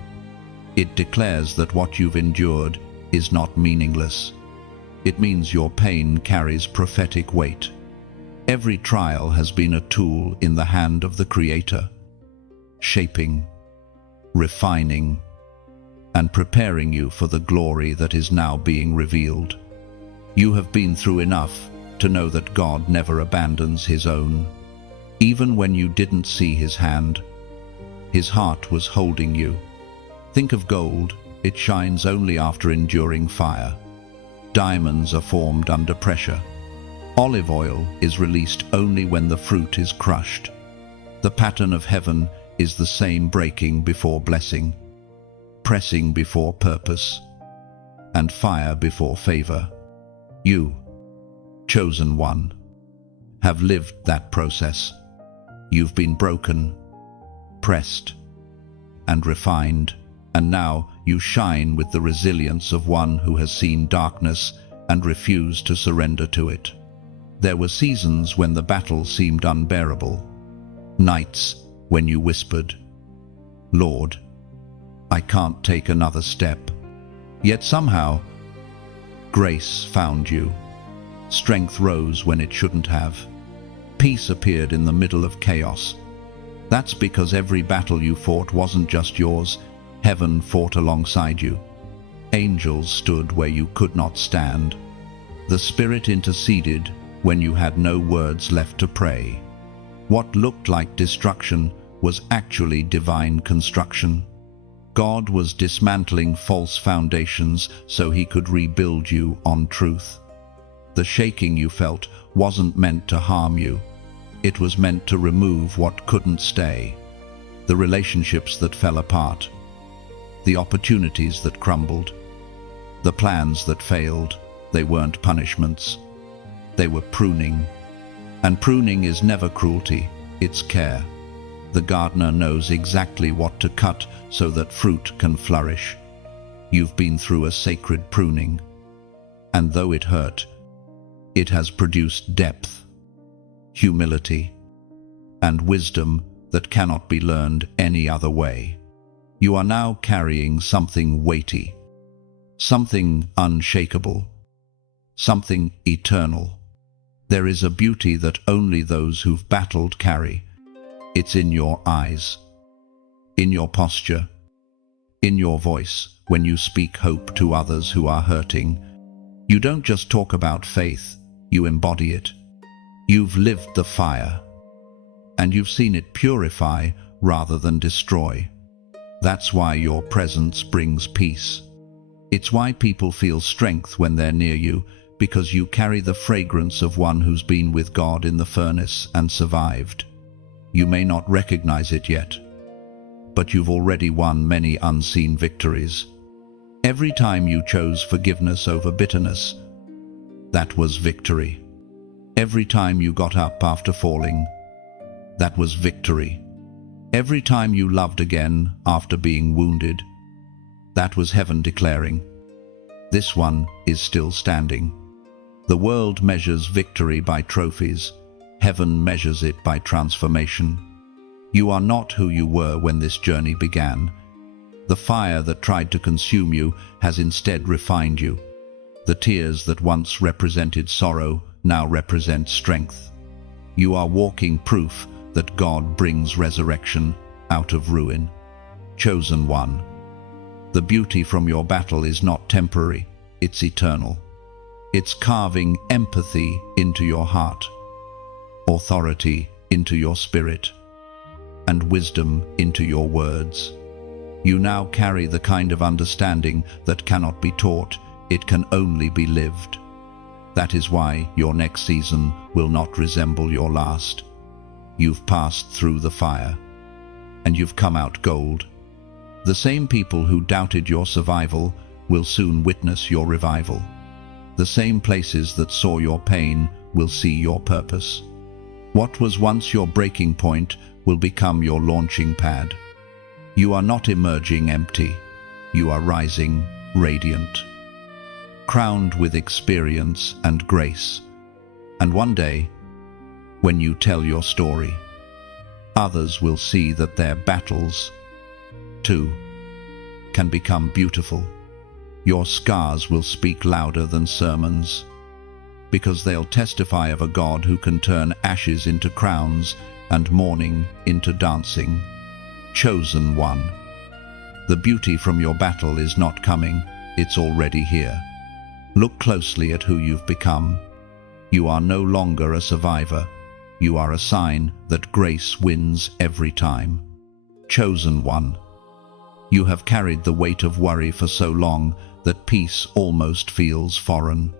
It declares that what you've endured is not meaningless. It means your pain carries prophetic weight. Every trial has been a tool in the hand of the Creator, shaping, refining, and preparing you for the glory that is now being revealed. You have been through enough to know that God never abandons His own. Even when you didn't see His hand, His heart was holding you. Think of gold, it shines only after enduring fire. Diamonds are formed under pressure. Olive oil is released only when the fruit is crushed. The pattern of heaven is the same: breaking before blessing, pressing before purpose, and fire before favor. You, chosen one, have lived that process. You've been broken, pressed, and refined, and now you shine with the resilience of one who has seen darkness and refused to surrender to it. There were seasons when the battle seemed unbearable, nights when you whispered, "Lord, I can't take another step." Yet somehow, grace found you. Strength rose when it shouldn't have. Peace appeared in the middle of chaos. That's because every battle you fought wasn't just yours. Heaven fought alongside you. Angels stood where you could not stand. The Spirit interceded when you had no words left to pray. What looked like destruction was actually divine construction. God was dismantling false foundations so He could rebuild you on truth. The shaking you felt wasn't meant to harm you. It was meant to remove what couldn't stay. The relationships that fell apart, the opportunities that crumbled, the plans that failed. They weren't punishments. They were pruning. And pruning is never cruelty, it's care. The gardener knows exactly what to cut so that fruit can flourish. You've been through a sacred pruning, and though it hurt, it has produced depth, humility, and wisdom that cannot be learned any other way. You are now carrying something weighty, something unshakable, something eternal. There is a beauty that only those who've battled carry. It's in your eyes, in your posture, in your voice. When you speak hope to others who are hurting, you don't just talk about faith, you embody it. You've lived the fire, and you've seen it purify rather than destroy. That's why your presence brings peace. It's why people feel strength when they're near you, because you carry the fragrance of one who's been with God in the furnace and survived. You may not recognize it yet, but you've already won many unseen victories. Every time you chose forgiveness over bitterness, that was victory. Every time you got up after falling, that was victory. Every time you loved again after being wounded, that was heaven declaring, "This one is still standing." The world measures victory by trophies. Heaven measures it by transformation. You are not who you were when this journey began. The fire that tried to consume you has instead refined you. The tears that once represented sorrow now represent strength. You are walking proof that God brings resurrection out of ruin. Chosen one. The beauty from your battle is not temporary, it's eternal. It's carving empathy into your heart, authority into your spirit, and wisdom into your words. You now carry the kind of understanding that cannot be taught, it can only be lived. That is why your next season will not resemble your last. You've passed through the fire, and you've come out gold. The same people who doubted your survival will soon witness your revival. The same places that saw your pain will see your purpose. What was once your breaking point will become your launching pad. You are not emerging empty. You are rising radiant, crowned with experience and grace. And one day, when you tell your story, others will see that their battles, too, can become beautiful. Your scars will speak louder than sermons, because they'll testify of a God who can turn ashes into crowns and mourning into dancing. Chosen one. The beauty from your battle is not coming, it's already here. Look closely at who you've become. You are no longer a survivor. You are a sign that grace wins every time. Chosen one. You have carried the weight of worry for so long that peace almost feels foreign.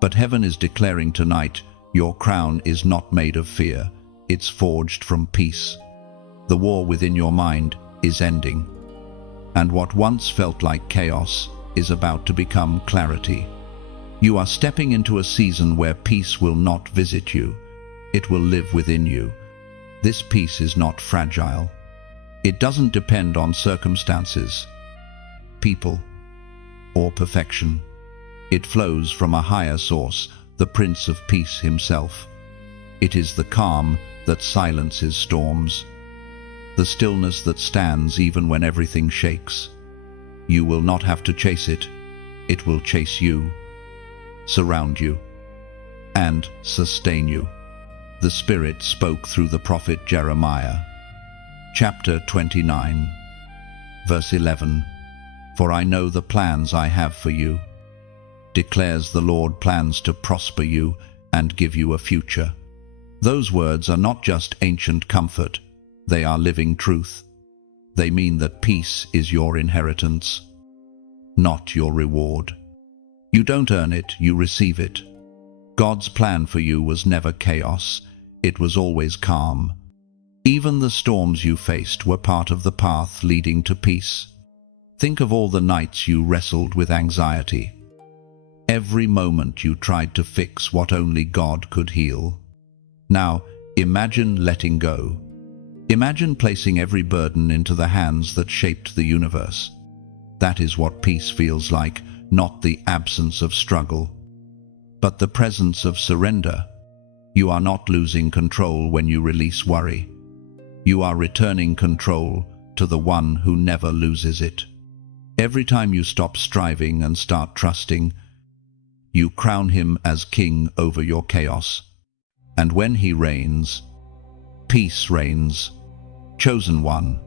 But heaven is declaring tonight, your crown is not made of fear, it's forged from peace. The war within your mind is ending, and what once felt like chaos is about to become clarity. You are stepping into a season where peace will not visit you, it will live within you. This peace is not fragile. It doesn't depend on circumstances, people, or perfection. It flows from a higher source, the Prince of Peace himself. It is the calm that silences storms, the stillness that stands even when everything shakes. You will not have to chase it. It will chase you, surround you, and sustain you. The Spirit spoke through the prophet Jeremiah. Chapter 29, verse 11. For I know the plans I have for you, declares the Lord, plans to prosper you and give you a future. Those words are not just ancient comfort, they are living truth. They mean that peace is your inheritance, not your reward. You don't earn it, you receive it. God's plan for you was never chaos, it was always calm. Even the storms you faced were part of the path leading to peace. Think of all the nights you wrestled with anxiety. Every moment you tried to fix what only God could heal. Now, imagine letting go. Imagine placing every burden into the hands that shaped the universe. That is what peace feels like, not the absence of struggle, but the presence of surrender. You are not losing control when you release worry. You are returning control to the one who never loses it. Every time you stop striving and start trusting, you crown him as king over your chaos. And when he reigns, peace reigns. Chosen one.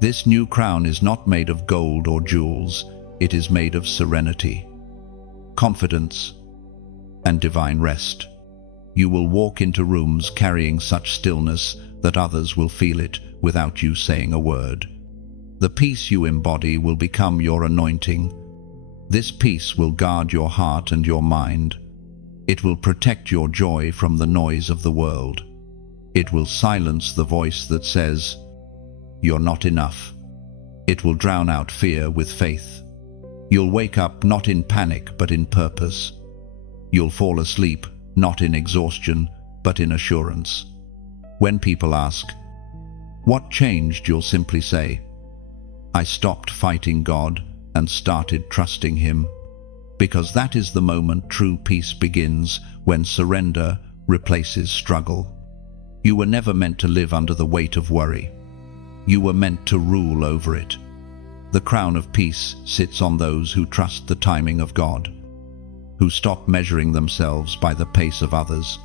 This new crown is not made of gold or jewels, it is made of serenity, confidence, and divine rest. You will walk into rooms carrying such stillness that others will feel it without you saying a word. The peace you embody will become your anointing. This peace will guard your heart and your mind. It will protect your joy from the noise of the world. It will silence the voice that says, "You're not enough." It will drown out fear with faith. You'll wake up not in panic but in purpose. You'll fall asleep not in exhaustion but in assurance. When people ask, "What changed?" you'll simply say, "I stopped fighting God and started trusting him." Because that is the moment true peace begins, when surrender replaces struggle. You were never meant to live under the weight of worry. You were meant to rule over it. The crown of peace sits on those who trust the timing of God, who stop measuring themselves by the pace of others,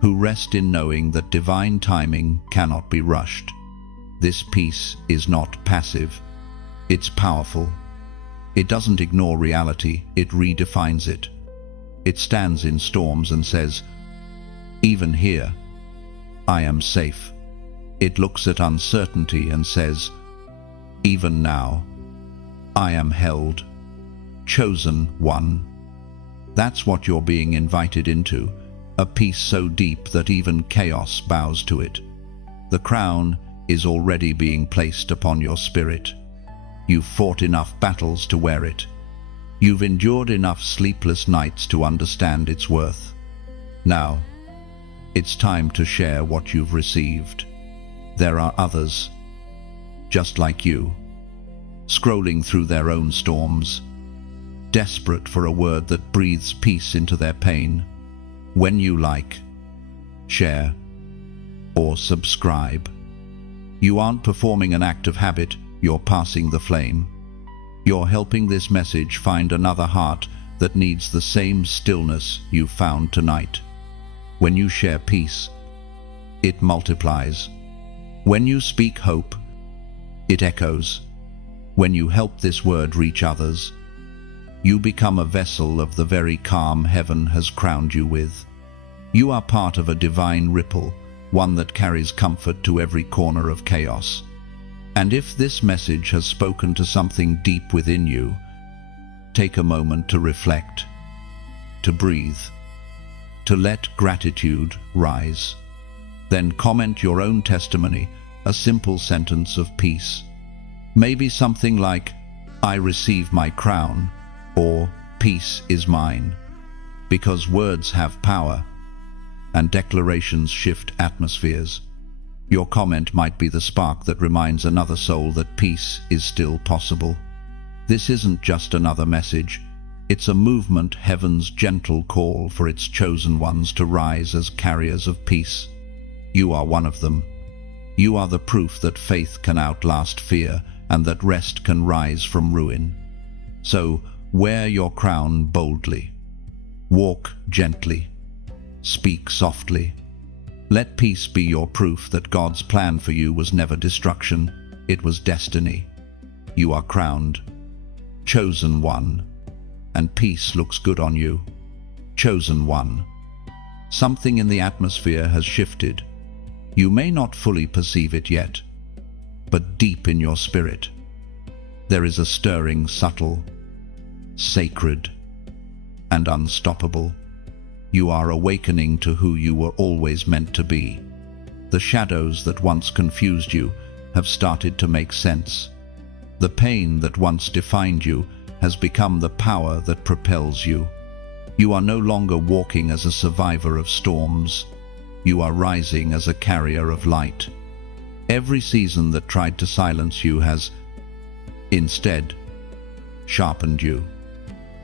who rest in knowing that divine timing cannot be rushed. This peace is not passive. It's powerful. It doesn't ignore reality, it redefines it. It stands in storms and says, "Even here, I am safe." It looks at uncertainty and says, "Even now, I am held, chosen one." That's what you're being invited into, a peace so deep that even chaos bows to it. The crown is already being placed upon your spirit. You've fought enough battles to wear it. You've endured enough sleepless nights to understand its worth. Now, it's time to share what you've received. There are others, just like you, scrolling through their own storms, desperate for a word that breathes peace into their pain. When you like, share, or subscribe, you aren't performing an act of habit, you're passing the flame. You're helping this message find another heart that needs the same stillness you've found tonight. When you share peace, it multiplies. When you speak hope, it echoes. When you help this word reach others, you become a vessel of the very calm heaven has crowned you with. You are part of a divine ripple, one that carries comfort to every corner of chaos. And if this message has spoken to something deep within you, take a moment to reflect, to breathe, to let gratitude rise. Then comment your own testimony, a simple sentence of peace. Maybe something like, "I receive my crown," or "Peace is mine." Because words have power, and declarations shift atmospheres. Your comment might be the spark that reminds another soul that peace is still possible. This isn't just another message. It's a movement, heaven's gentle call for its chosen ones to rise as carriers of peace. You are one of them. You are the proof that faith can outlast fear and that rest can rise from ruin. So, wear your crown boldly. Walk gently. Speak softly. Let peace be your proof that God's plan for you was never destruction, it was destiny. You are crowned, chosen one, and peace looks good on you. Chosen one. Something in the atmosphere has shifted. You may not fully perceive it yet, but deep in your spirit, there is a stirring subtle, sacred, and unstoppable. You are awakening to who you were always meant to be. The shadows that once confused you have started to make sense. The pain that once defined you has become the power that propels you. You are no longer walking as a survivor of storms. You are rising as a carrier of light. Every season that tried to silence you has, instead, sharpened you.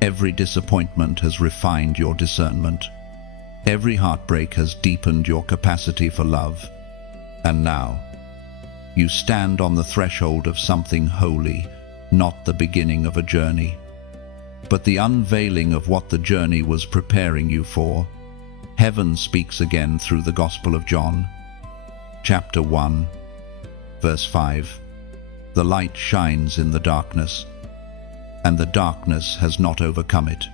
Every disappointment has refined your discernment. Every heartbreak has deepened your capacity for love. And now, you stand on the threshold of something holy, not the beginning of a journey, but the unveiling of what the journey was preparing you for. Heaven speaks again through the Gospel of John, chapter 1, verse 5. The light shines in the darkness, and the darkness has not overcome it.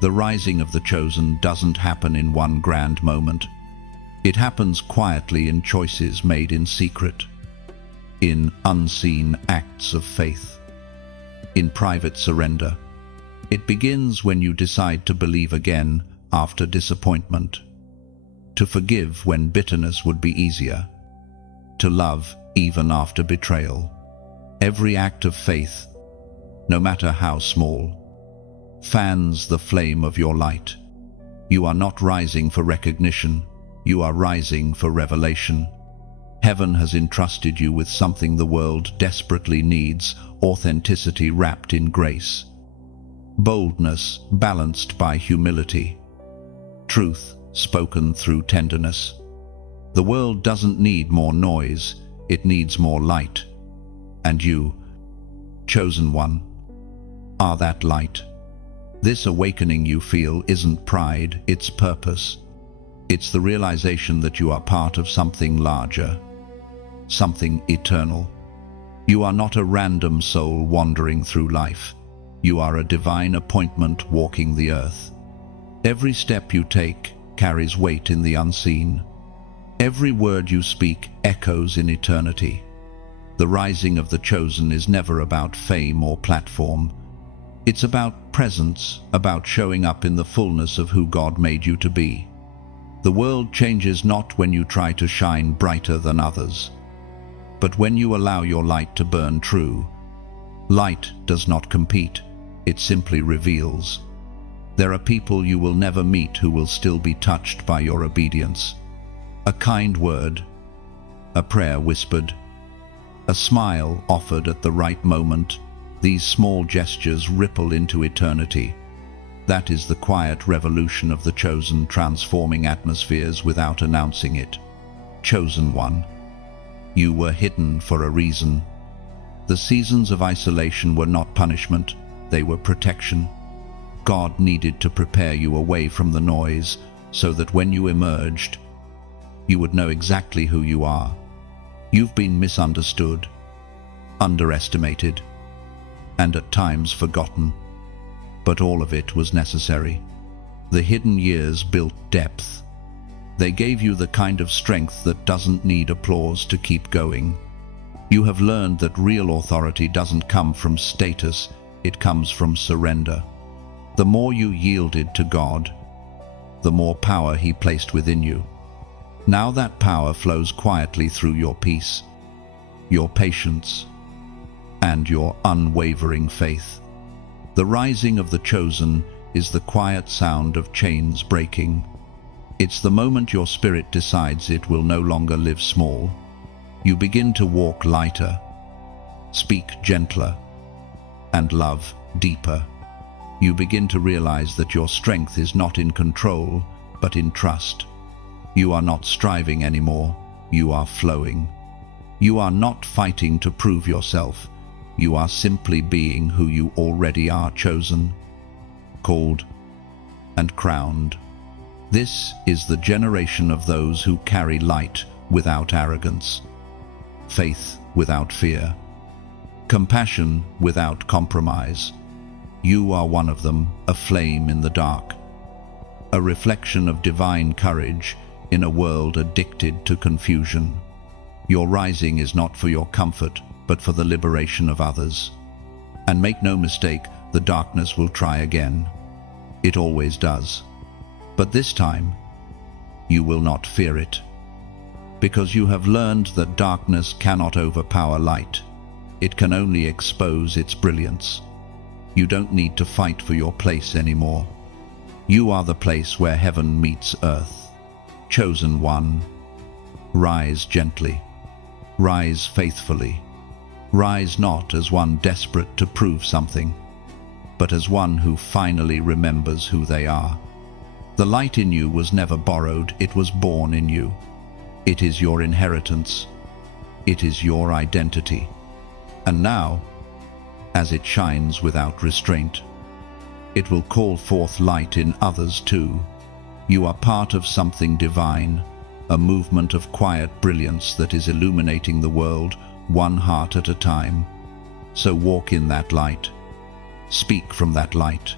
The rising of the chosen doesn't happen in one grand moment. It happens quietly in choices made in secret, in unseen acts of faith, in private surrender. It begins when you decide to believe again after disappointment, to forgive when bitterness would be easier, to love even after betrayal. Every act of faith, no matter how small, fans the flame of your light. You are not rising for recognition, you are rising for revelation. Heaven has entrusted you with something the world desperately needs, authenticity wrapped in grace. Boldness balanced by humility. Truth spoken through tenderness. The world doesn't need more noise, it needs more light. And you, chosen one, are that light. This awakening you feel isn't pride, it's purpose. It's the realization that you are part of something larger, something eternal. You are not a random soul wandering through life. You are a divine appointment walking the earth. Every step you take carries weight in the unseen. Every word you speak echoes in eternity. The rising of the chosen is never about fame or platform. It's about presence, about showing up in the fullness of who God made you to be. The world changes not when you try to shine brighter than others, but when you allow your light to burn true. Light does not compete, it simply reveals. There are people you will never meet who will still be touched by your obedience. A kind word, a prayer whispered, a smile offered at the right moment. These small gestures ripple into eternity. That is the quiet revolution of the chosen, transforming atmospheres without announcing it. Chosen one, you were hidden for a reason. The seasons of isolation were not punishment, they were protection. God needed to prepare you away from the noise so that when you emerged, you would know exactly who you are. You've been misunderstood, underestimated, and at times forgotten. But all of it was necessary. The hidden years built depth. They gave you the kind of strength that doesn't need applause to keep going. You have learned that real authority doesn't come from status, it comes from surrender. The more you yielded to God, the more power He placed within you. Now that power flows quietly through your peace, your patience, and your unwavering faith. The rising of the chosen is the quiet sound of chains breaking. It's the moment your spirit decides it will no longer live small. You begin to walk lighter, speak gentler, and love deeper. You begin to realize that your strength is not in control, but in trust. You are not striving anymore, you are flowing. You are not fighting to prove yourself. You are simply being who you already are, chosen, called, and crowned. This is the generation of those who carry light without arrogance, faith without fear, compassion without compromise. You are one of them, a flame in the dark, a reflection of divine courage in a world addicted to confusion. Your rising is not for your comfort, but for the liberation of others. And make no mistake, the darkness will try again. It always does. But this time, you will not fear it, because you have learned that darkness cannot overpower light. It can only expose its brilliance. You don't need to fight for your place anymore. You are the place where heaven meets earth. Chosen one, rise gently, rise faithfully. Rise not as one desperate to prove something, but as one who finally remembers who they are. The light in you was never borrowed, it was born in you. It is your inheritance. It is your identity. And now, as it shines without restraint, it will call forth light in others too. You are part of something divine, a movement of quiet brilliance that is illuminating the world, one heart at a time. So walk in that light. Speak from that light.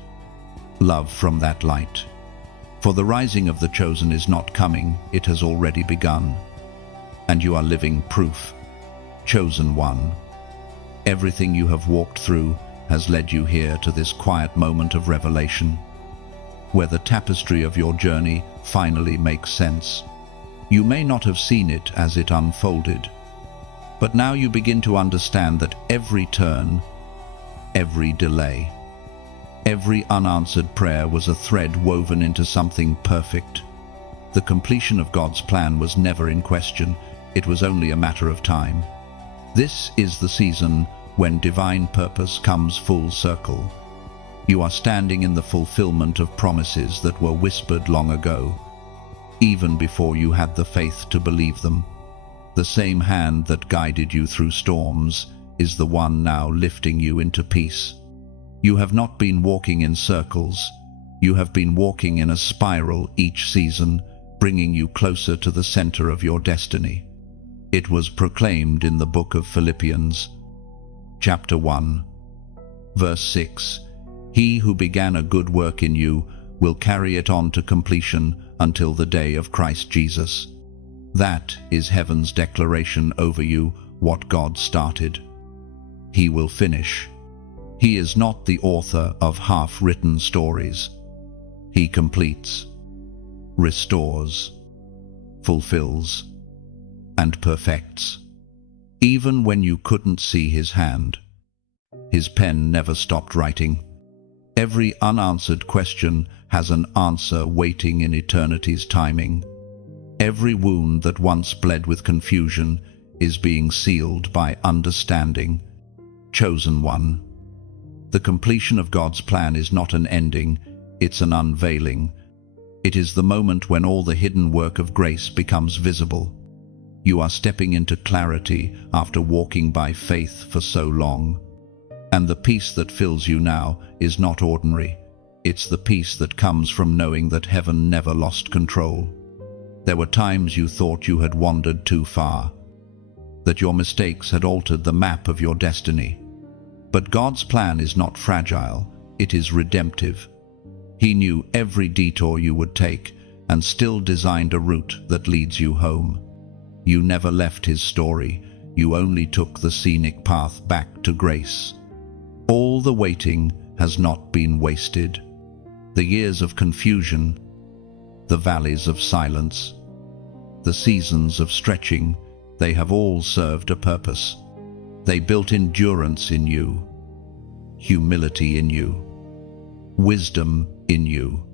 Love from that light. For the rising of the chosen is not coming, it has already begun. And you are living proof. Chosen one. Everything you have walked through has led you here to this quiet moment of revelation, where the tapestry of your journey finally makes sense. You may not have seen it as it unfolded, but now you begin to understand that every turn, every delay, every unanswered prayer was a thread woven into something perfect. The completion of God's plan was never in question, it was only a matter of time. This is the season when divine purpose comes full circle. You are standing in the fulfillment of promises that were whispered long ago. even before you had the faith to believe them. The same hand that guided you through storms is the one now lifting you into peace. You have not been walking in circles. You have been walking in a spiral each season, bringing you closer to the center of your destiny. It was proclaimed in the book of Philippians, chapter 1, verse 6, "He who began a good work in you will carry it on to completion until the day of Christ Jesus." That is heaven's declaration over you, what God started. He will finish. He is not the author of half-written stories. He completes, restores, fulfills, and perfects. Even when you couldn't see his hand, his pen never stopped writing. Every unanswered question has an answer waiting in eternity's timing. Every wound that once bled with confusion is being sealed by understanding. Chosen one. The completion of God's plan is not an ending, it's an unveiling. It is the moment when all the hidden work of grace becomes visible. You are stepping into clarity after walking by faith for so long. And the peace that fills you now is not ordinary. It's the peace that comes from knowing that heaven never lost control. There were times you thought you had wandered too far, that your mistakes had altered the map of your destiny. But God's plan is not fragile, it is redemptive. He knew every detour you would take and still designed a route that leads you home. You never left his story, you only took the scenic path back to grace. All the waiting has not been wasted. The years of confusion, the valleys of silence, the seasons of stretching, they have all served a purpose. They built endurance in you, humility in you, wisdom in you.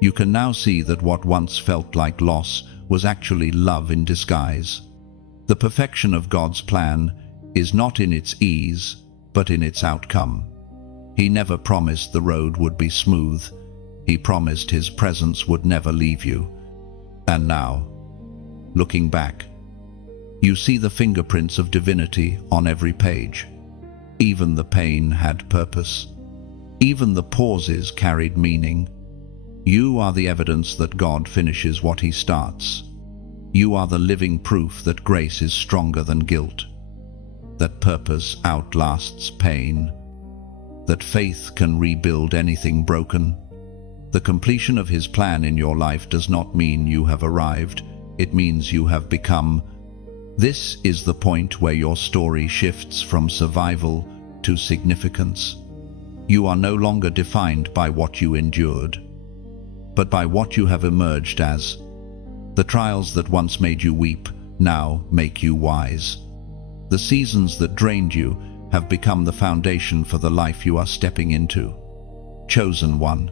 You can now see that what once felt like loss was actually love in disguise. The perfection of God's plan is not in its ease, but in its outcome. He never promised the road would be smooth. He promised his presence would never leave you. And now, looking back, you see the fingerprints of divinity on every page. Even the pain had purpose. Even the pauses carried meaning. You are the evidence that God finishes what he starts. You are the living proof that grace is stronger than guilt, that purpose outlasts pain, that faith can rebuild anything broken. The completion of his plan in your life does not mean you have arrived, it means you have become. This is the point where your story shifts from survival to significance. You are no longer defined by what you endured, but by what you have emerged as. The trials that once made you weep now make you wise. The seasons that drained you have become the foundation for the life you are stepping into. Chosen one.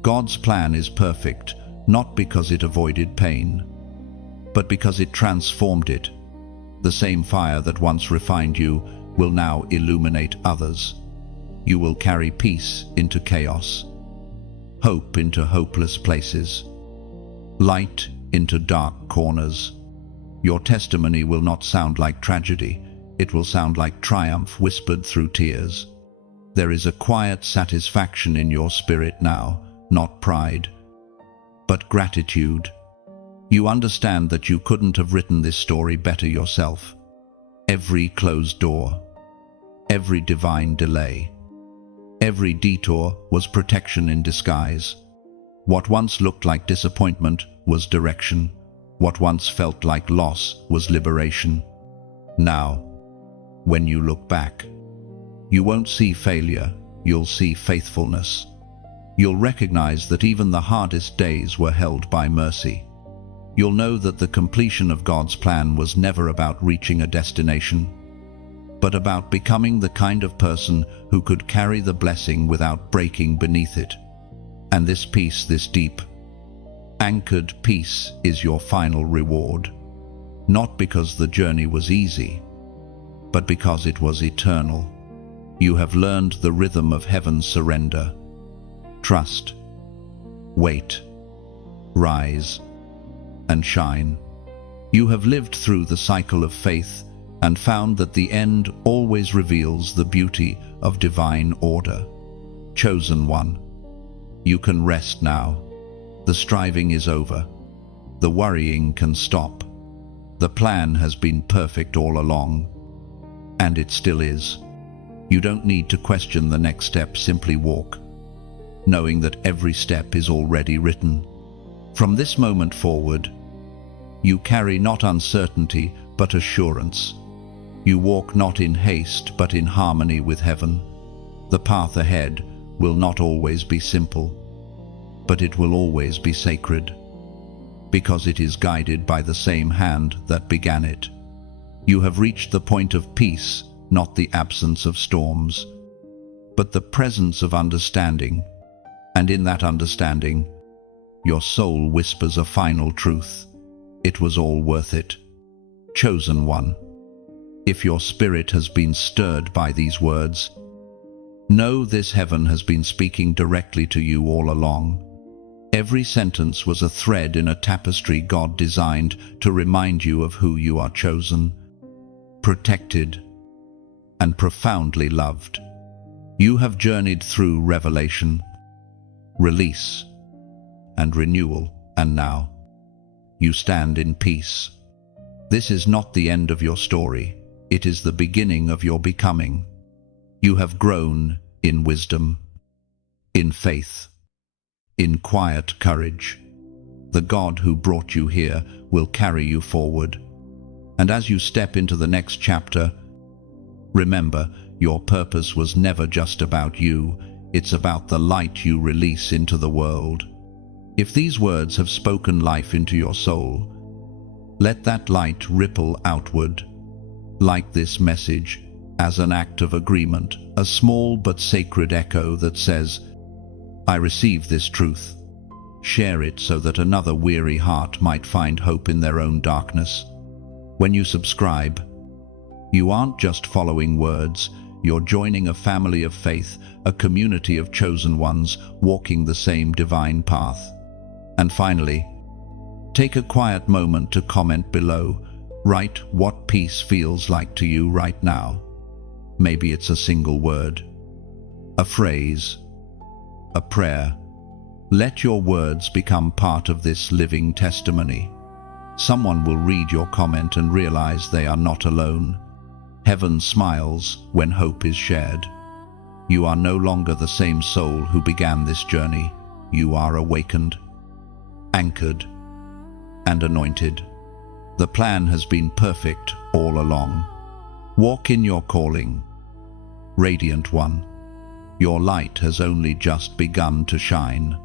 God's plan is perfect, not because it avoided pain, but because it transformed it. The same fire that once refined you will now illuminate others. You will carry peace into chaos, hope into hopeless places, light into dark corners. Your testimony will not sound like tragedy, it will sound like triumph whispered through tears. There is a quiet satisfaction in your spirit now, not pride, but gratitude. You understand that you couldn't have written this story better yourself. Every closed door, every divine delay, every detour was protection in disguise. What once looked like disappointment was direction. What once felt like loss was liberation. Now, when you look back, you won't see failure, you'll see faithfulness. You'll recognize that even the hardest days were held by mercy. You'll know that the completion of God's plan was never about reaching a destination, but about becoming the kind of person who could carry the blessing without breaking beneath it. And this peace, this deep, anchored peace, is your final reward. Not because the journey was easy, but because it was eternal. You have learned the rhythm of heaven's surrender. Trust, wait, rise, and shine. You have lived through the cycle of faith and found that the end always reveals the beauty of divine order. Chosen one, you can rest now. The striving is over. The worrying can stop. The plan has been perfect all along, and it still is. You don't need to question the next step, simply walk, knowing that every step is already written. From this moment forward, you carry not uncertainty but assurance. You walk not in haste but in harmony with heaven. The path ahead will not always be simple, but it will always be sacred, because it is guided by the same hand that began it. You have reached the point of peace, not the absence of storms, but the presence of understanding, and in that understanding, your soul whispers a final truth. It was all worth it. Chosen one, if your spirit has been stirred by these words, know this heaven has been speaking directly to you all along. Every sentence was a thread in a tapestry God designed to remind you of who you are: chosen, protected, and profoundly loved. You have journeyed through revelation, release, and renewal, and now you stand in peace. This is not the end of your story. It is the beginning of your becoming. You have grown in wisdom, in faith, in quiet courage. The God who brought you here will carry you forward. And as you step into the next chapter, remember, your purpose was never just about you. It's about the light you release into the world. If these words have spoken life into your soul, let that light ripple outward. Like this message as an act of agreement, a small but sacred echo that says, I receive this truth. Share it so that another weary heart might find hope in their own darkness. When you subscribe, you aren't just following words, you're joining a family of faith, a community of chosen ones walking the same divine path. And finally, take a quiet moment to comment below. Write what peace feels like to you right now. Maybe it's a single word, a phrase, a prayer. Let your words become part of this living testimony. Someone will read your comment and realize they are not alone. Heaven smiles when hope is shared. You are no longer the same soul who began this journey. You are awakened, anchored, and anointed. The plan has been perfect all along. Walk in your calling, radiant one. Your light has only just begun to shine.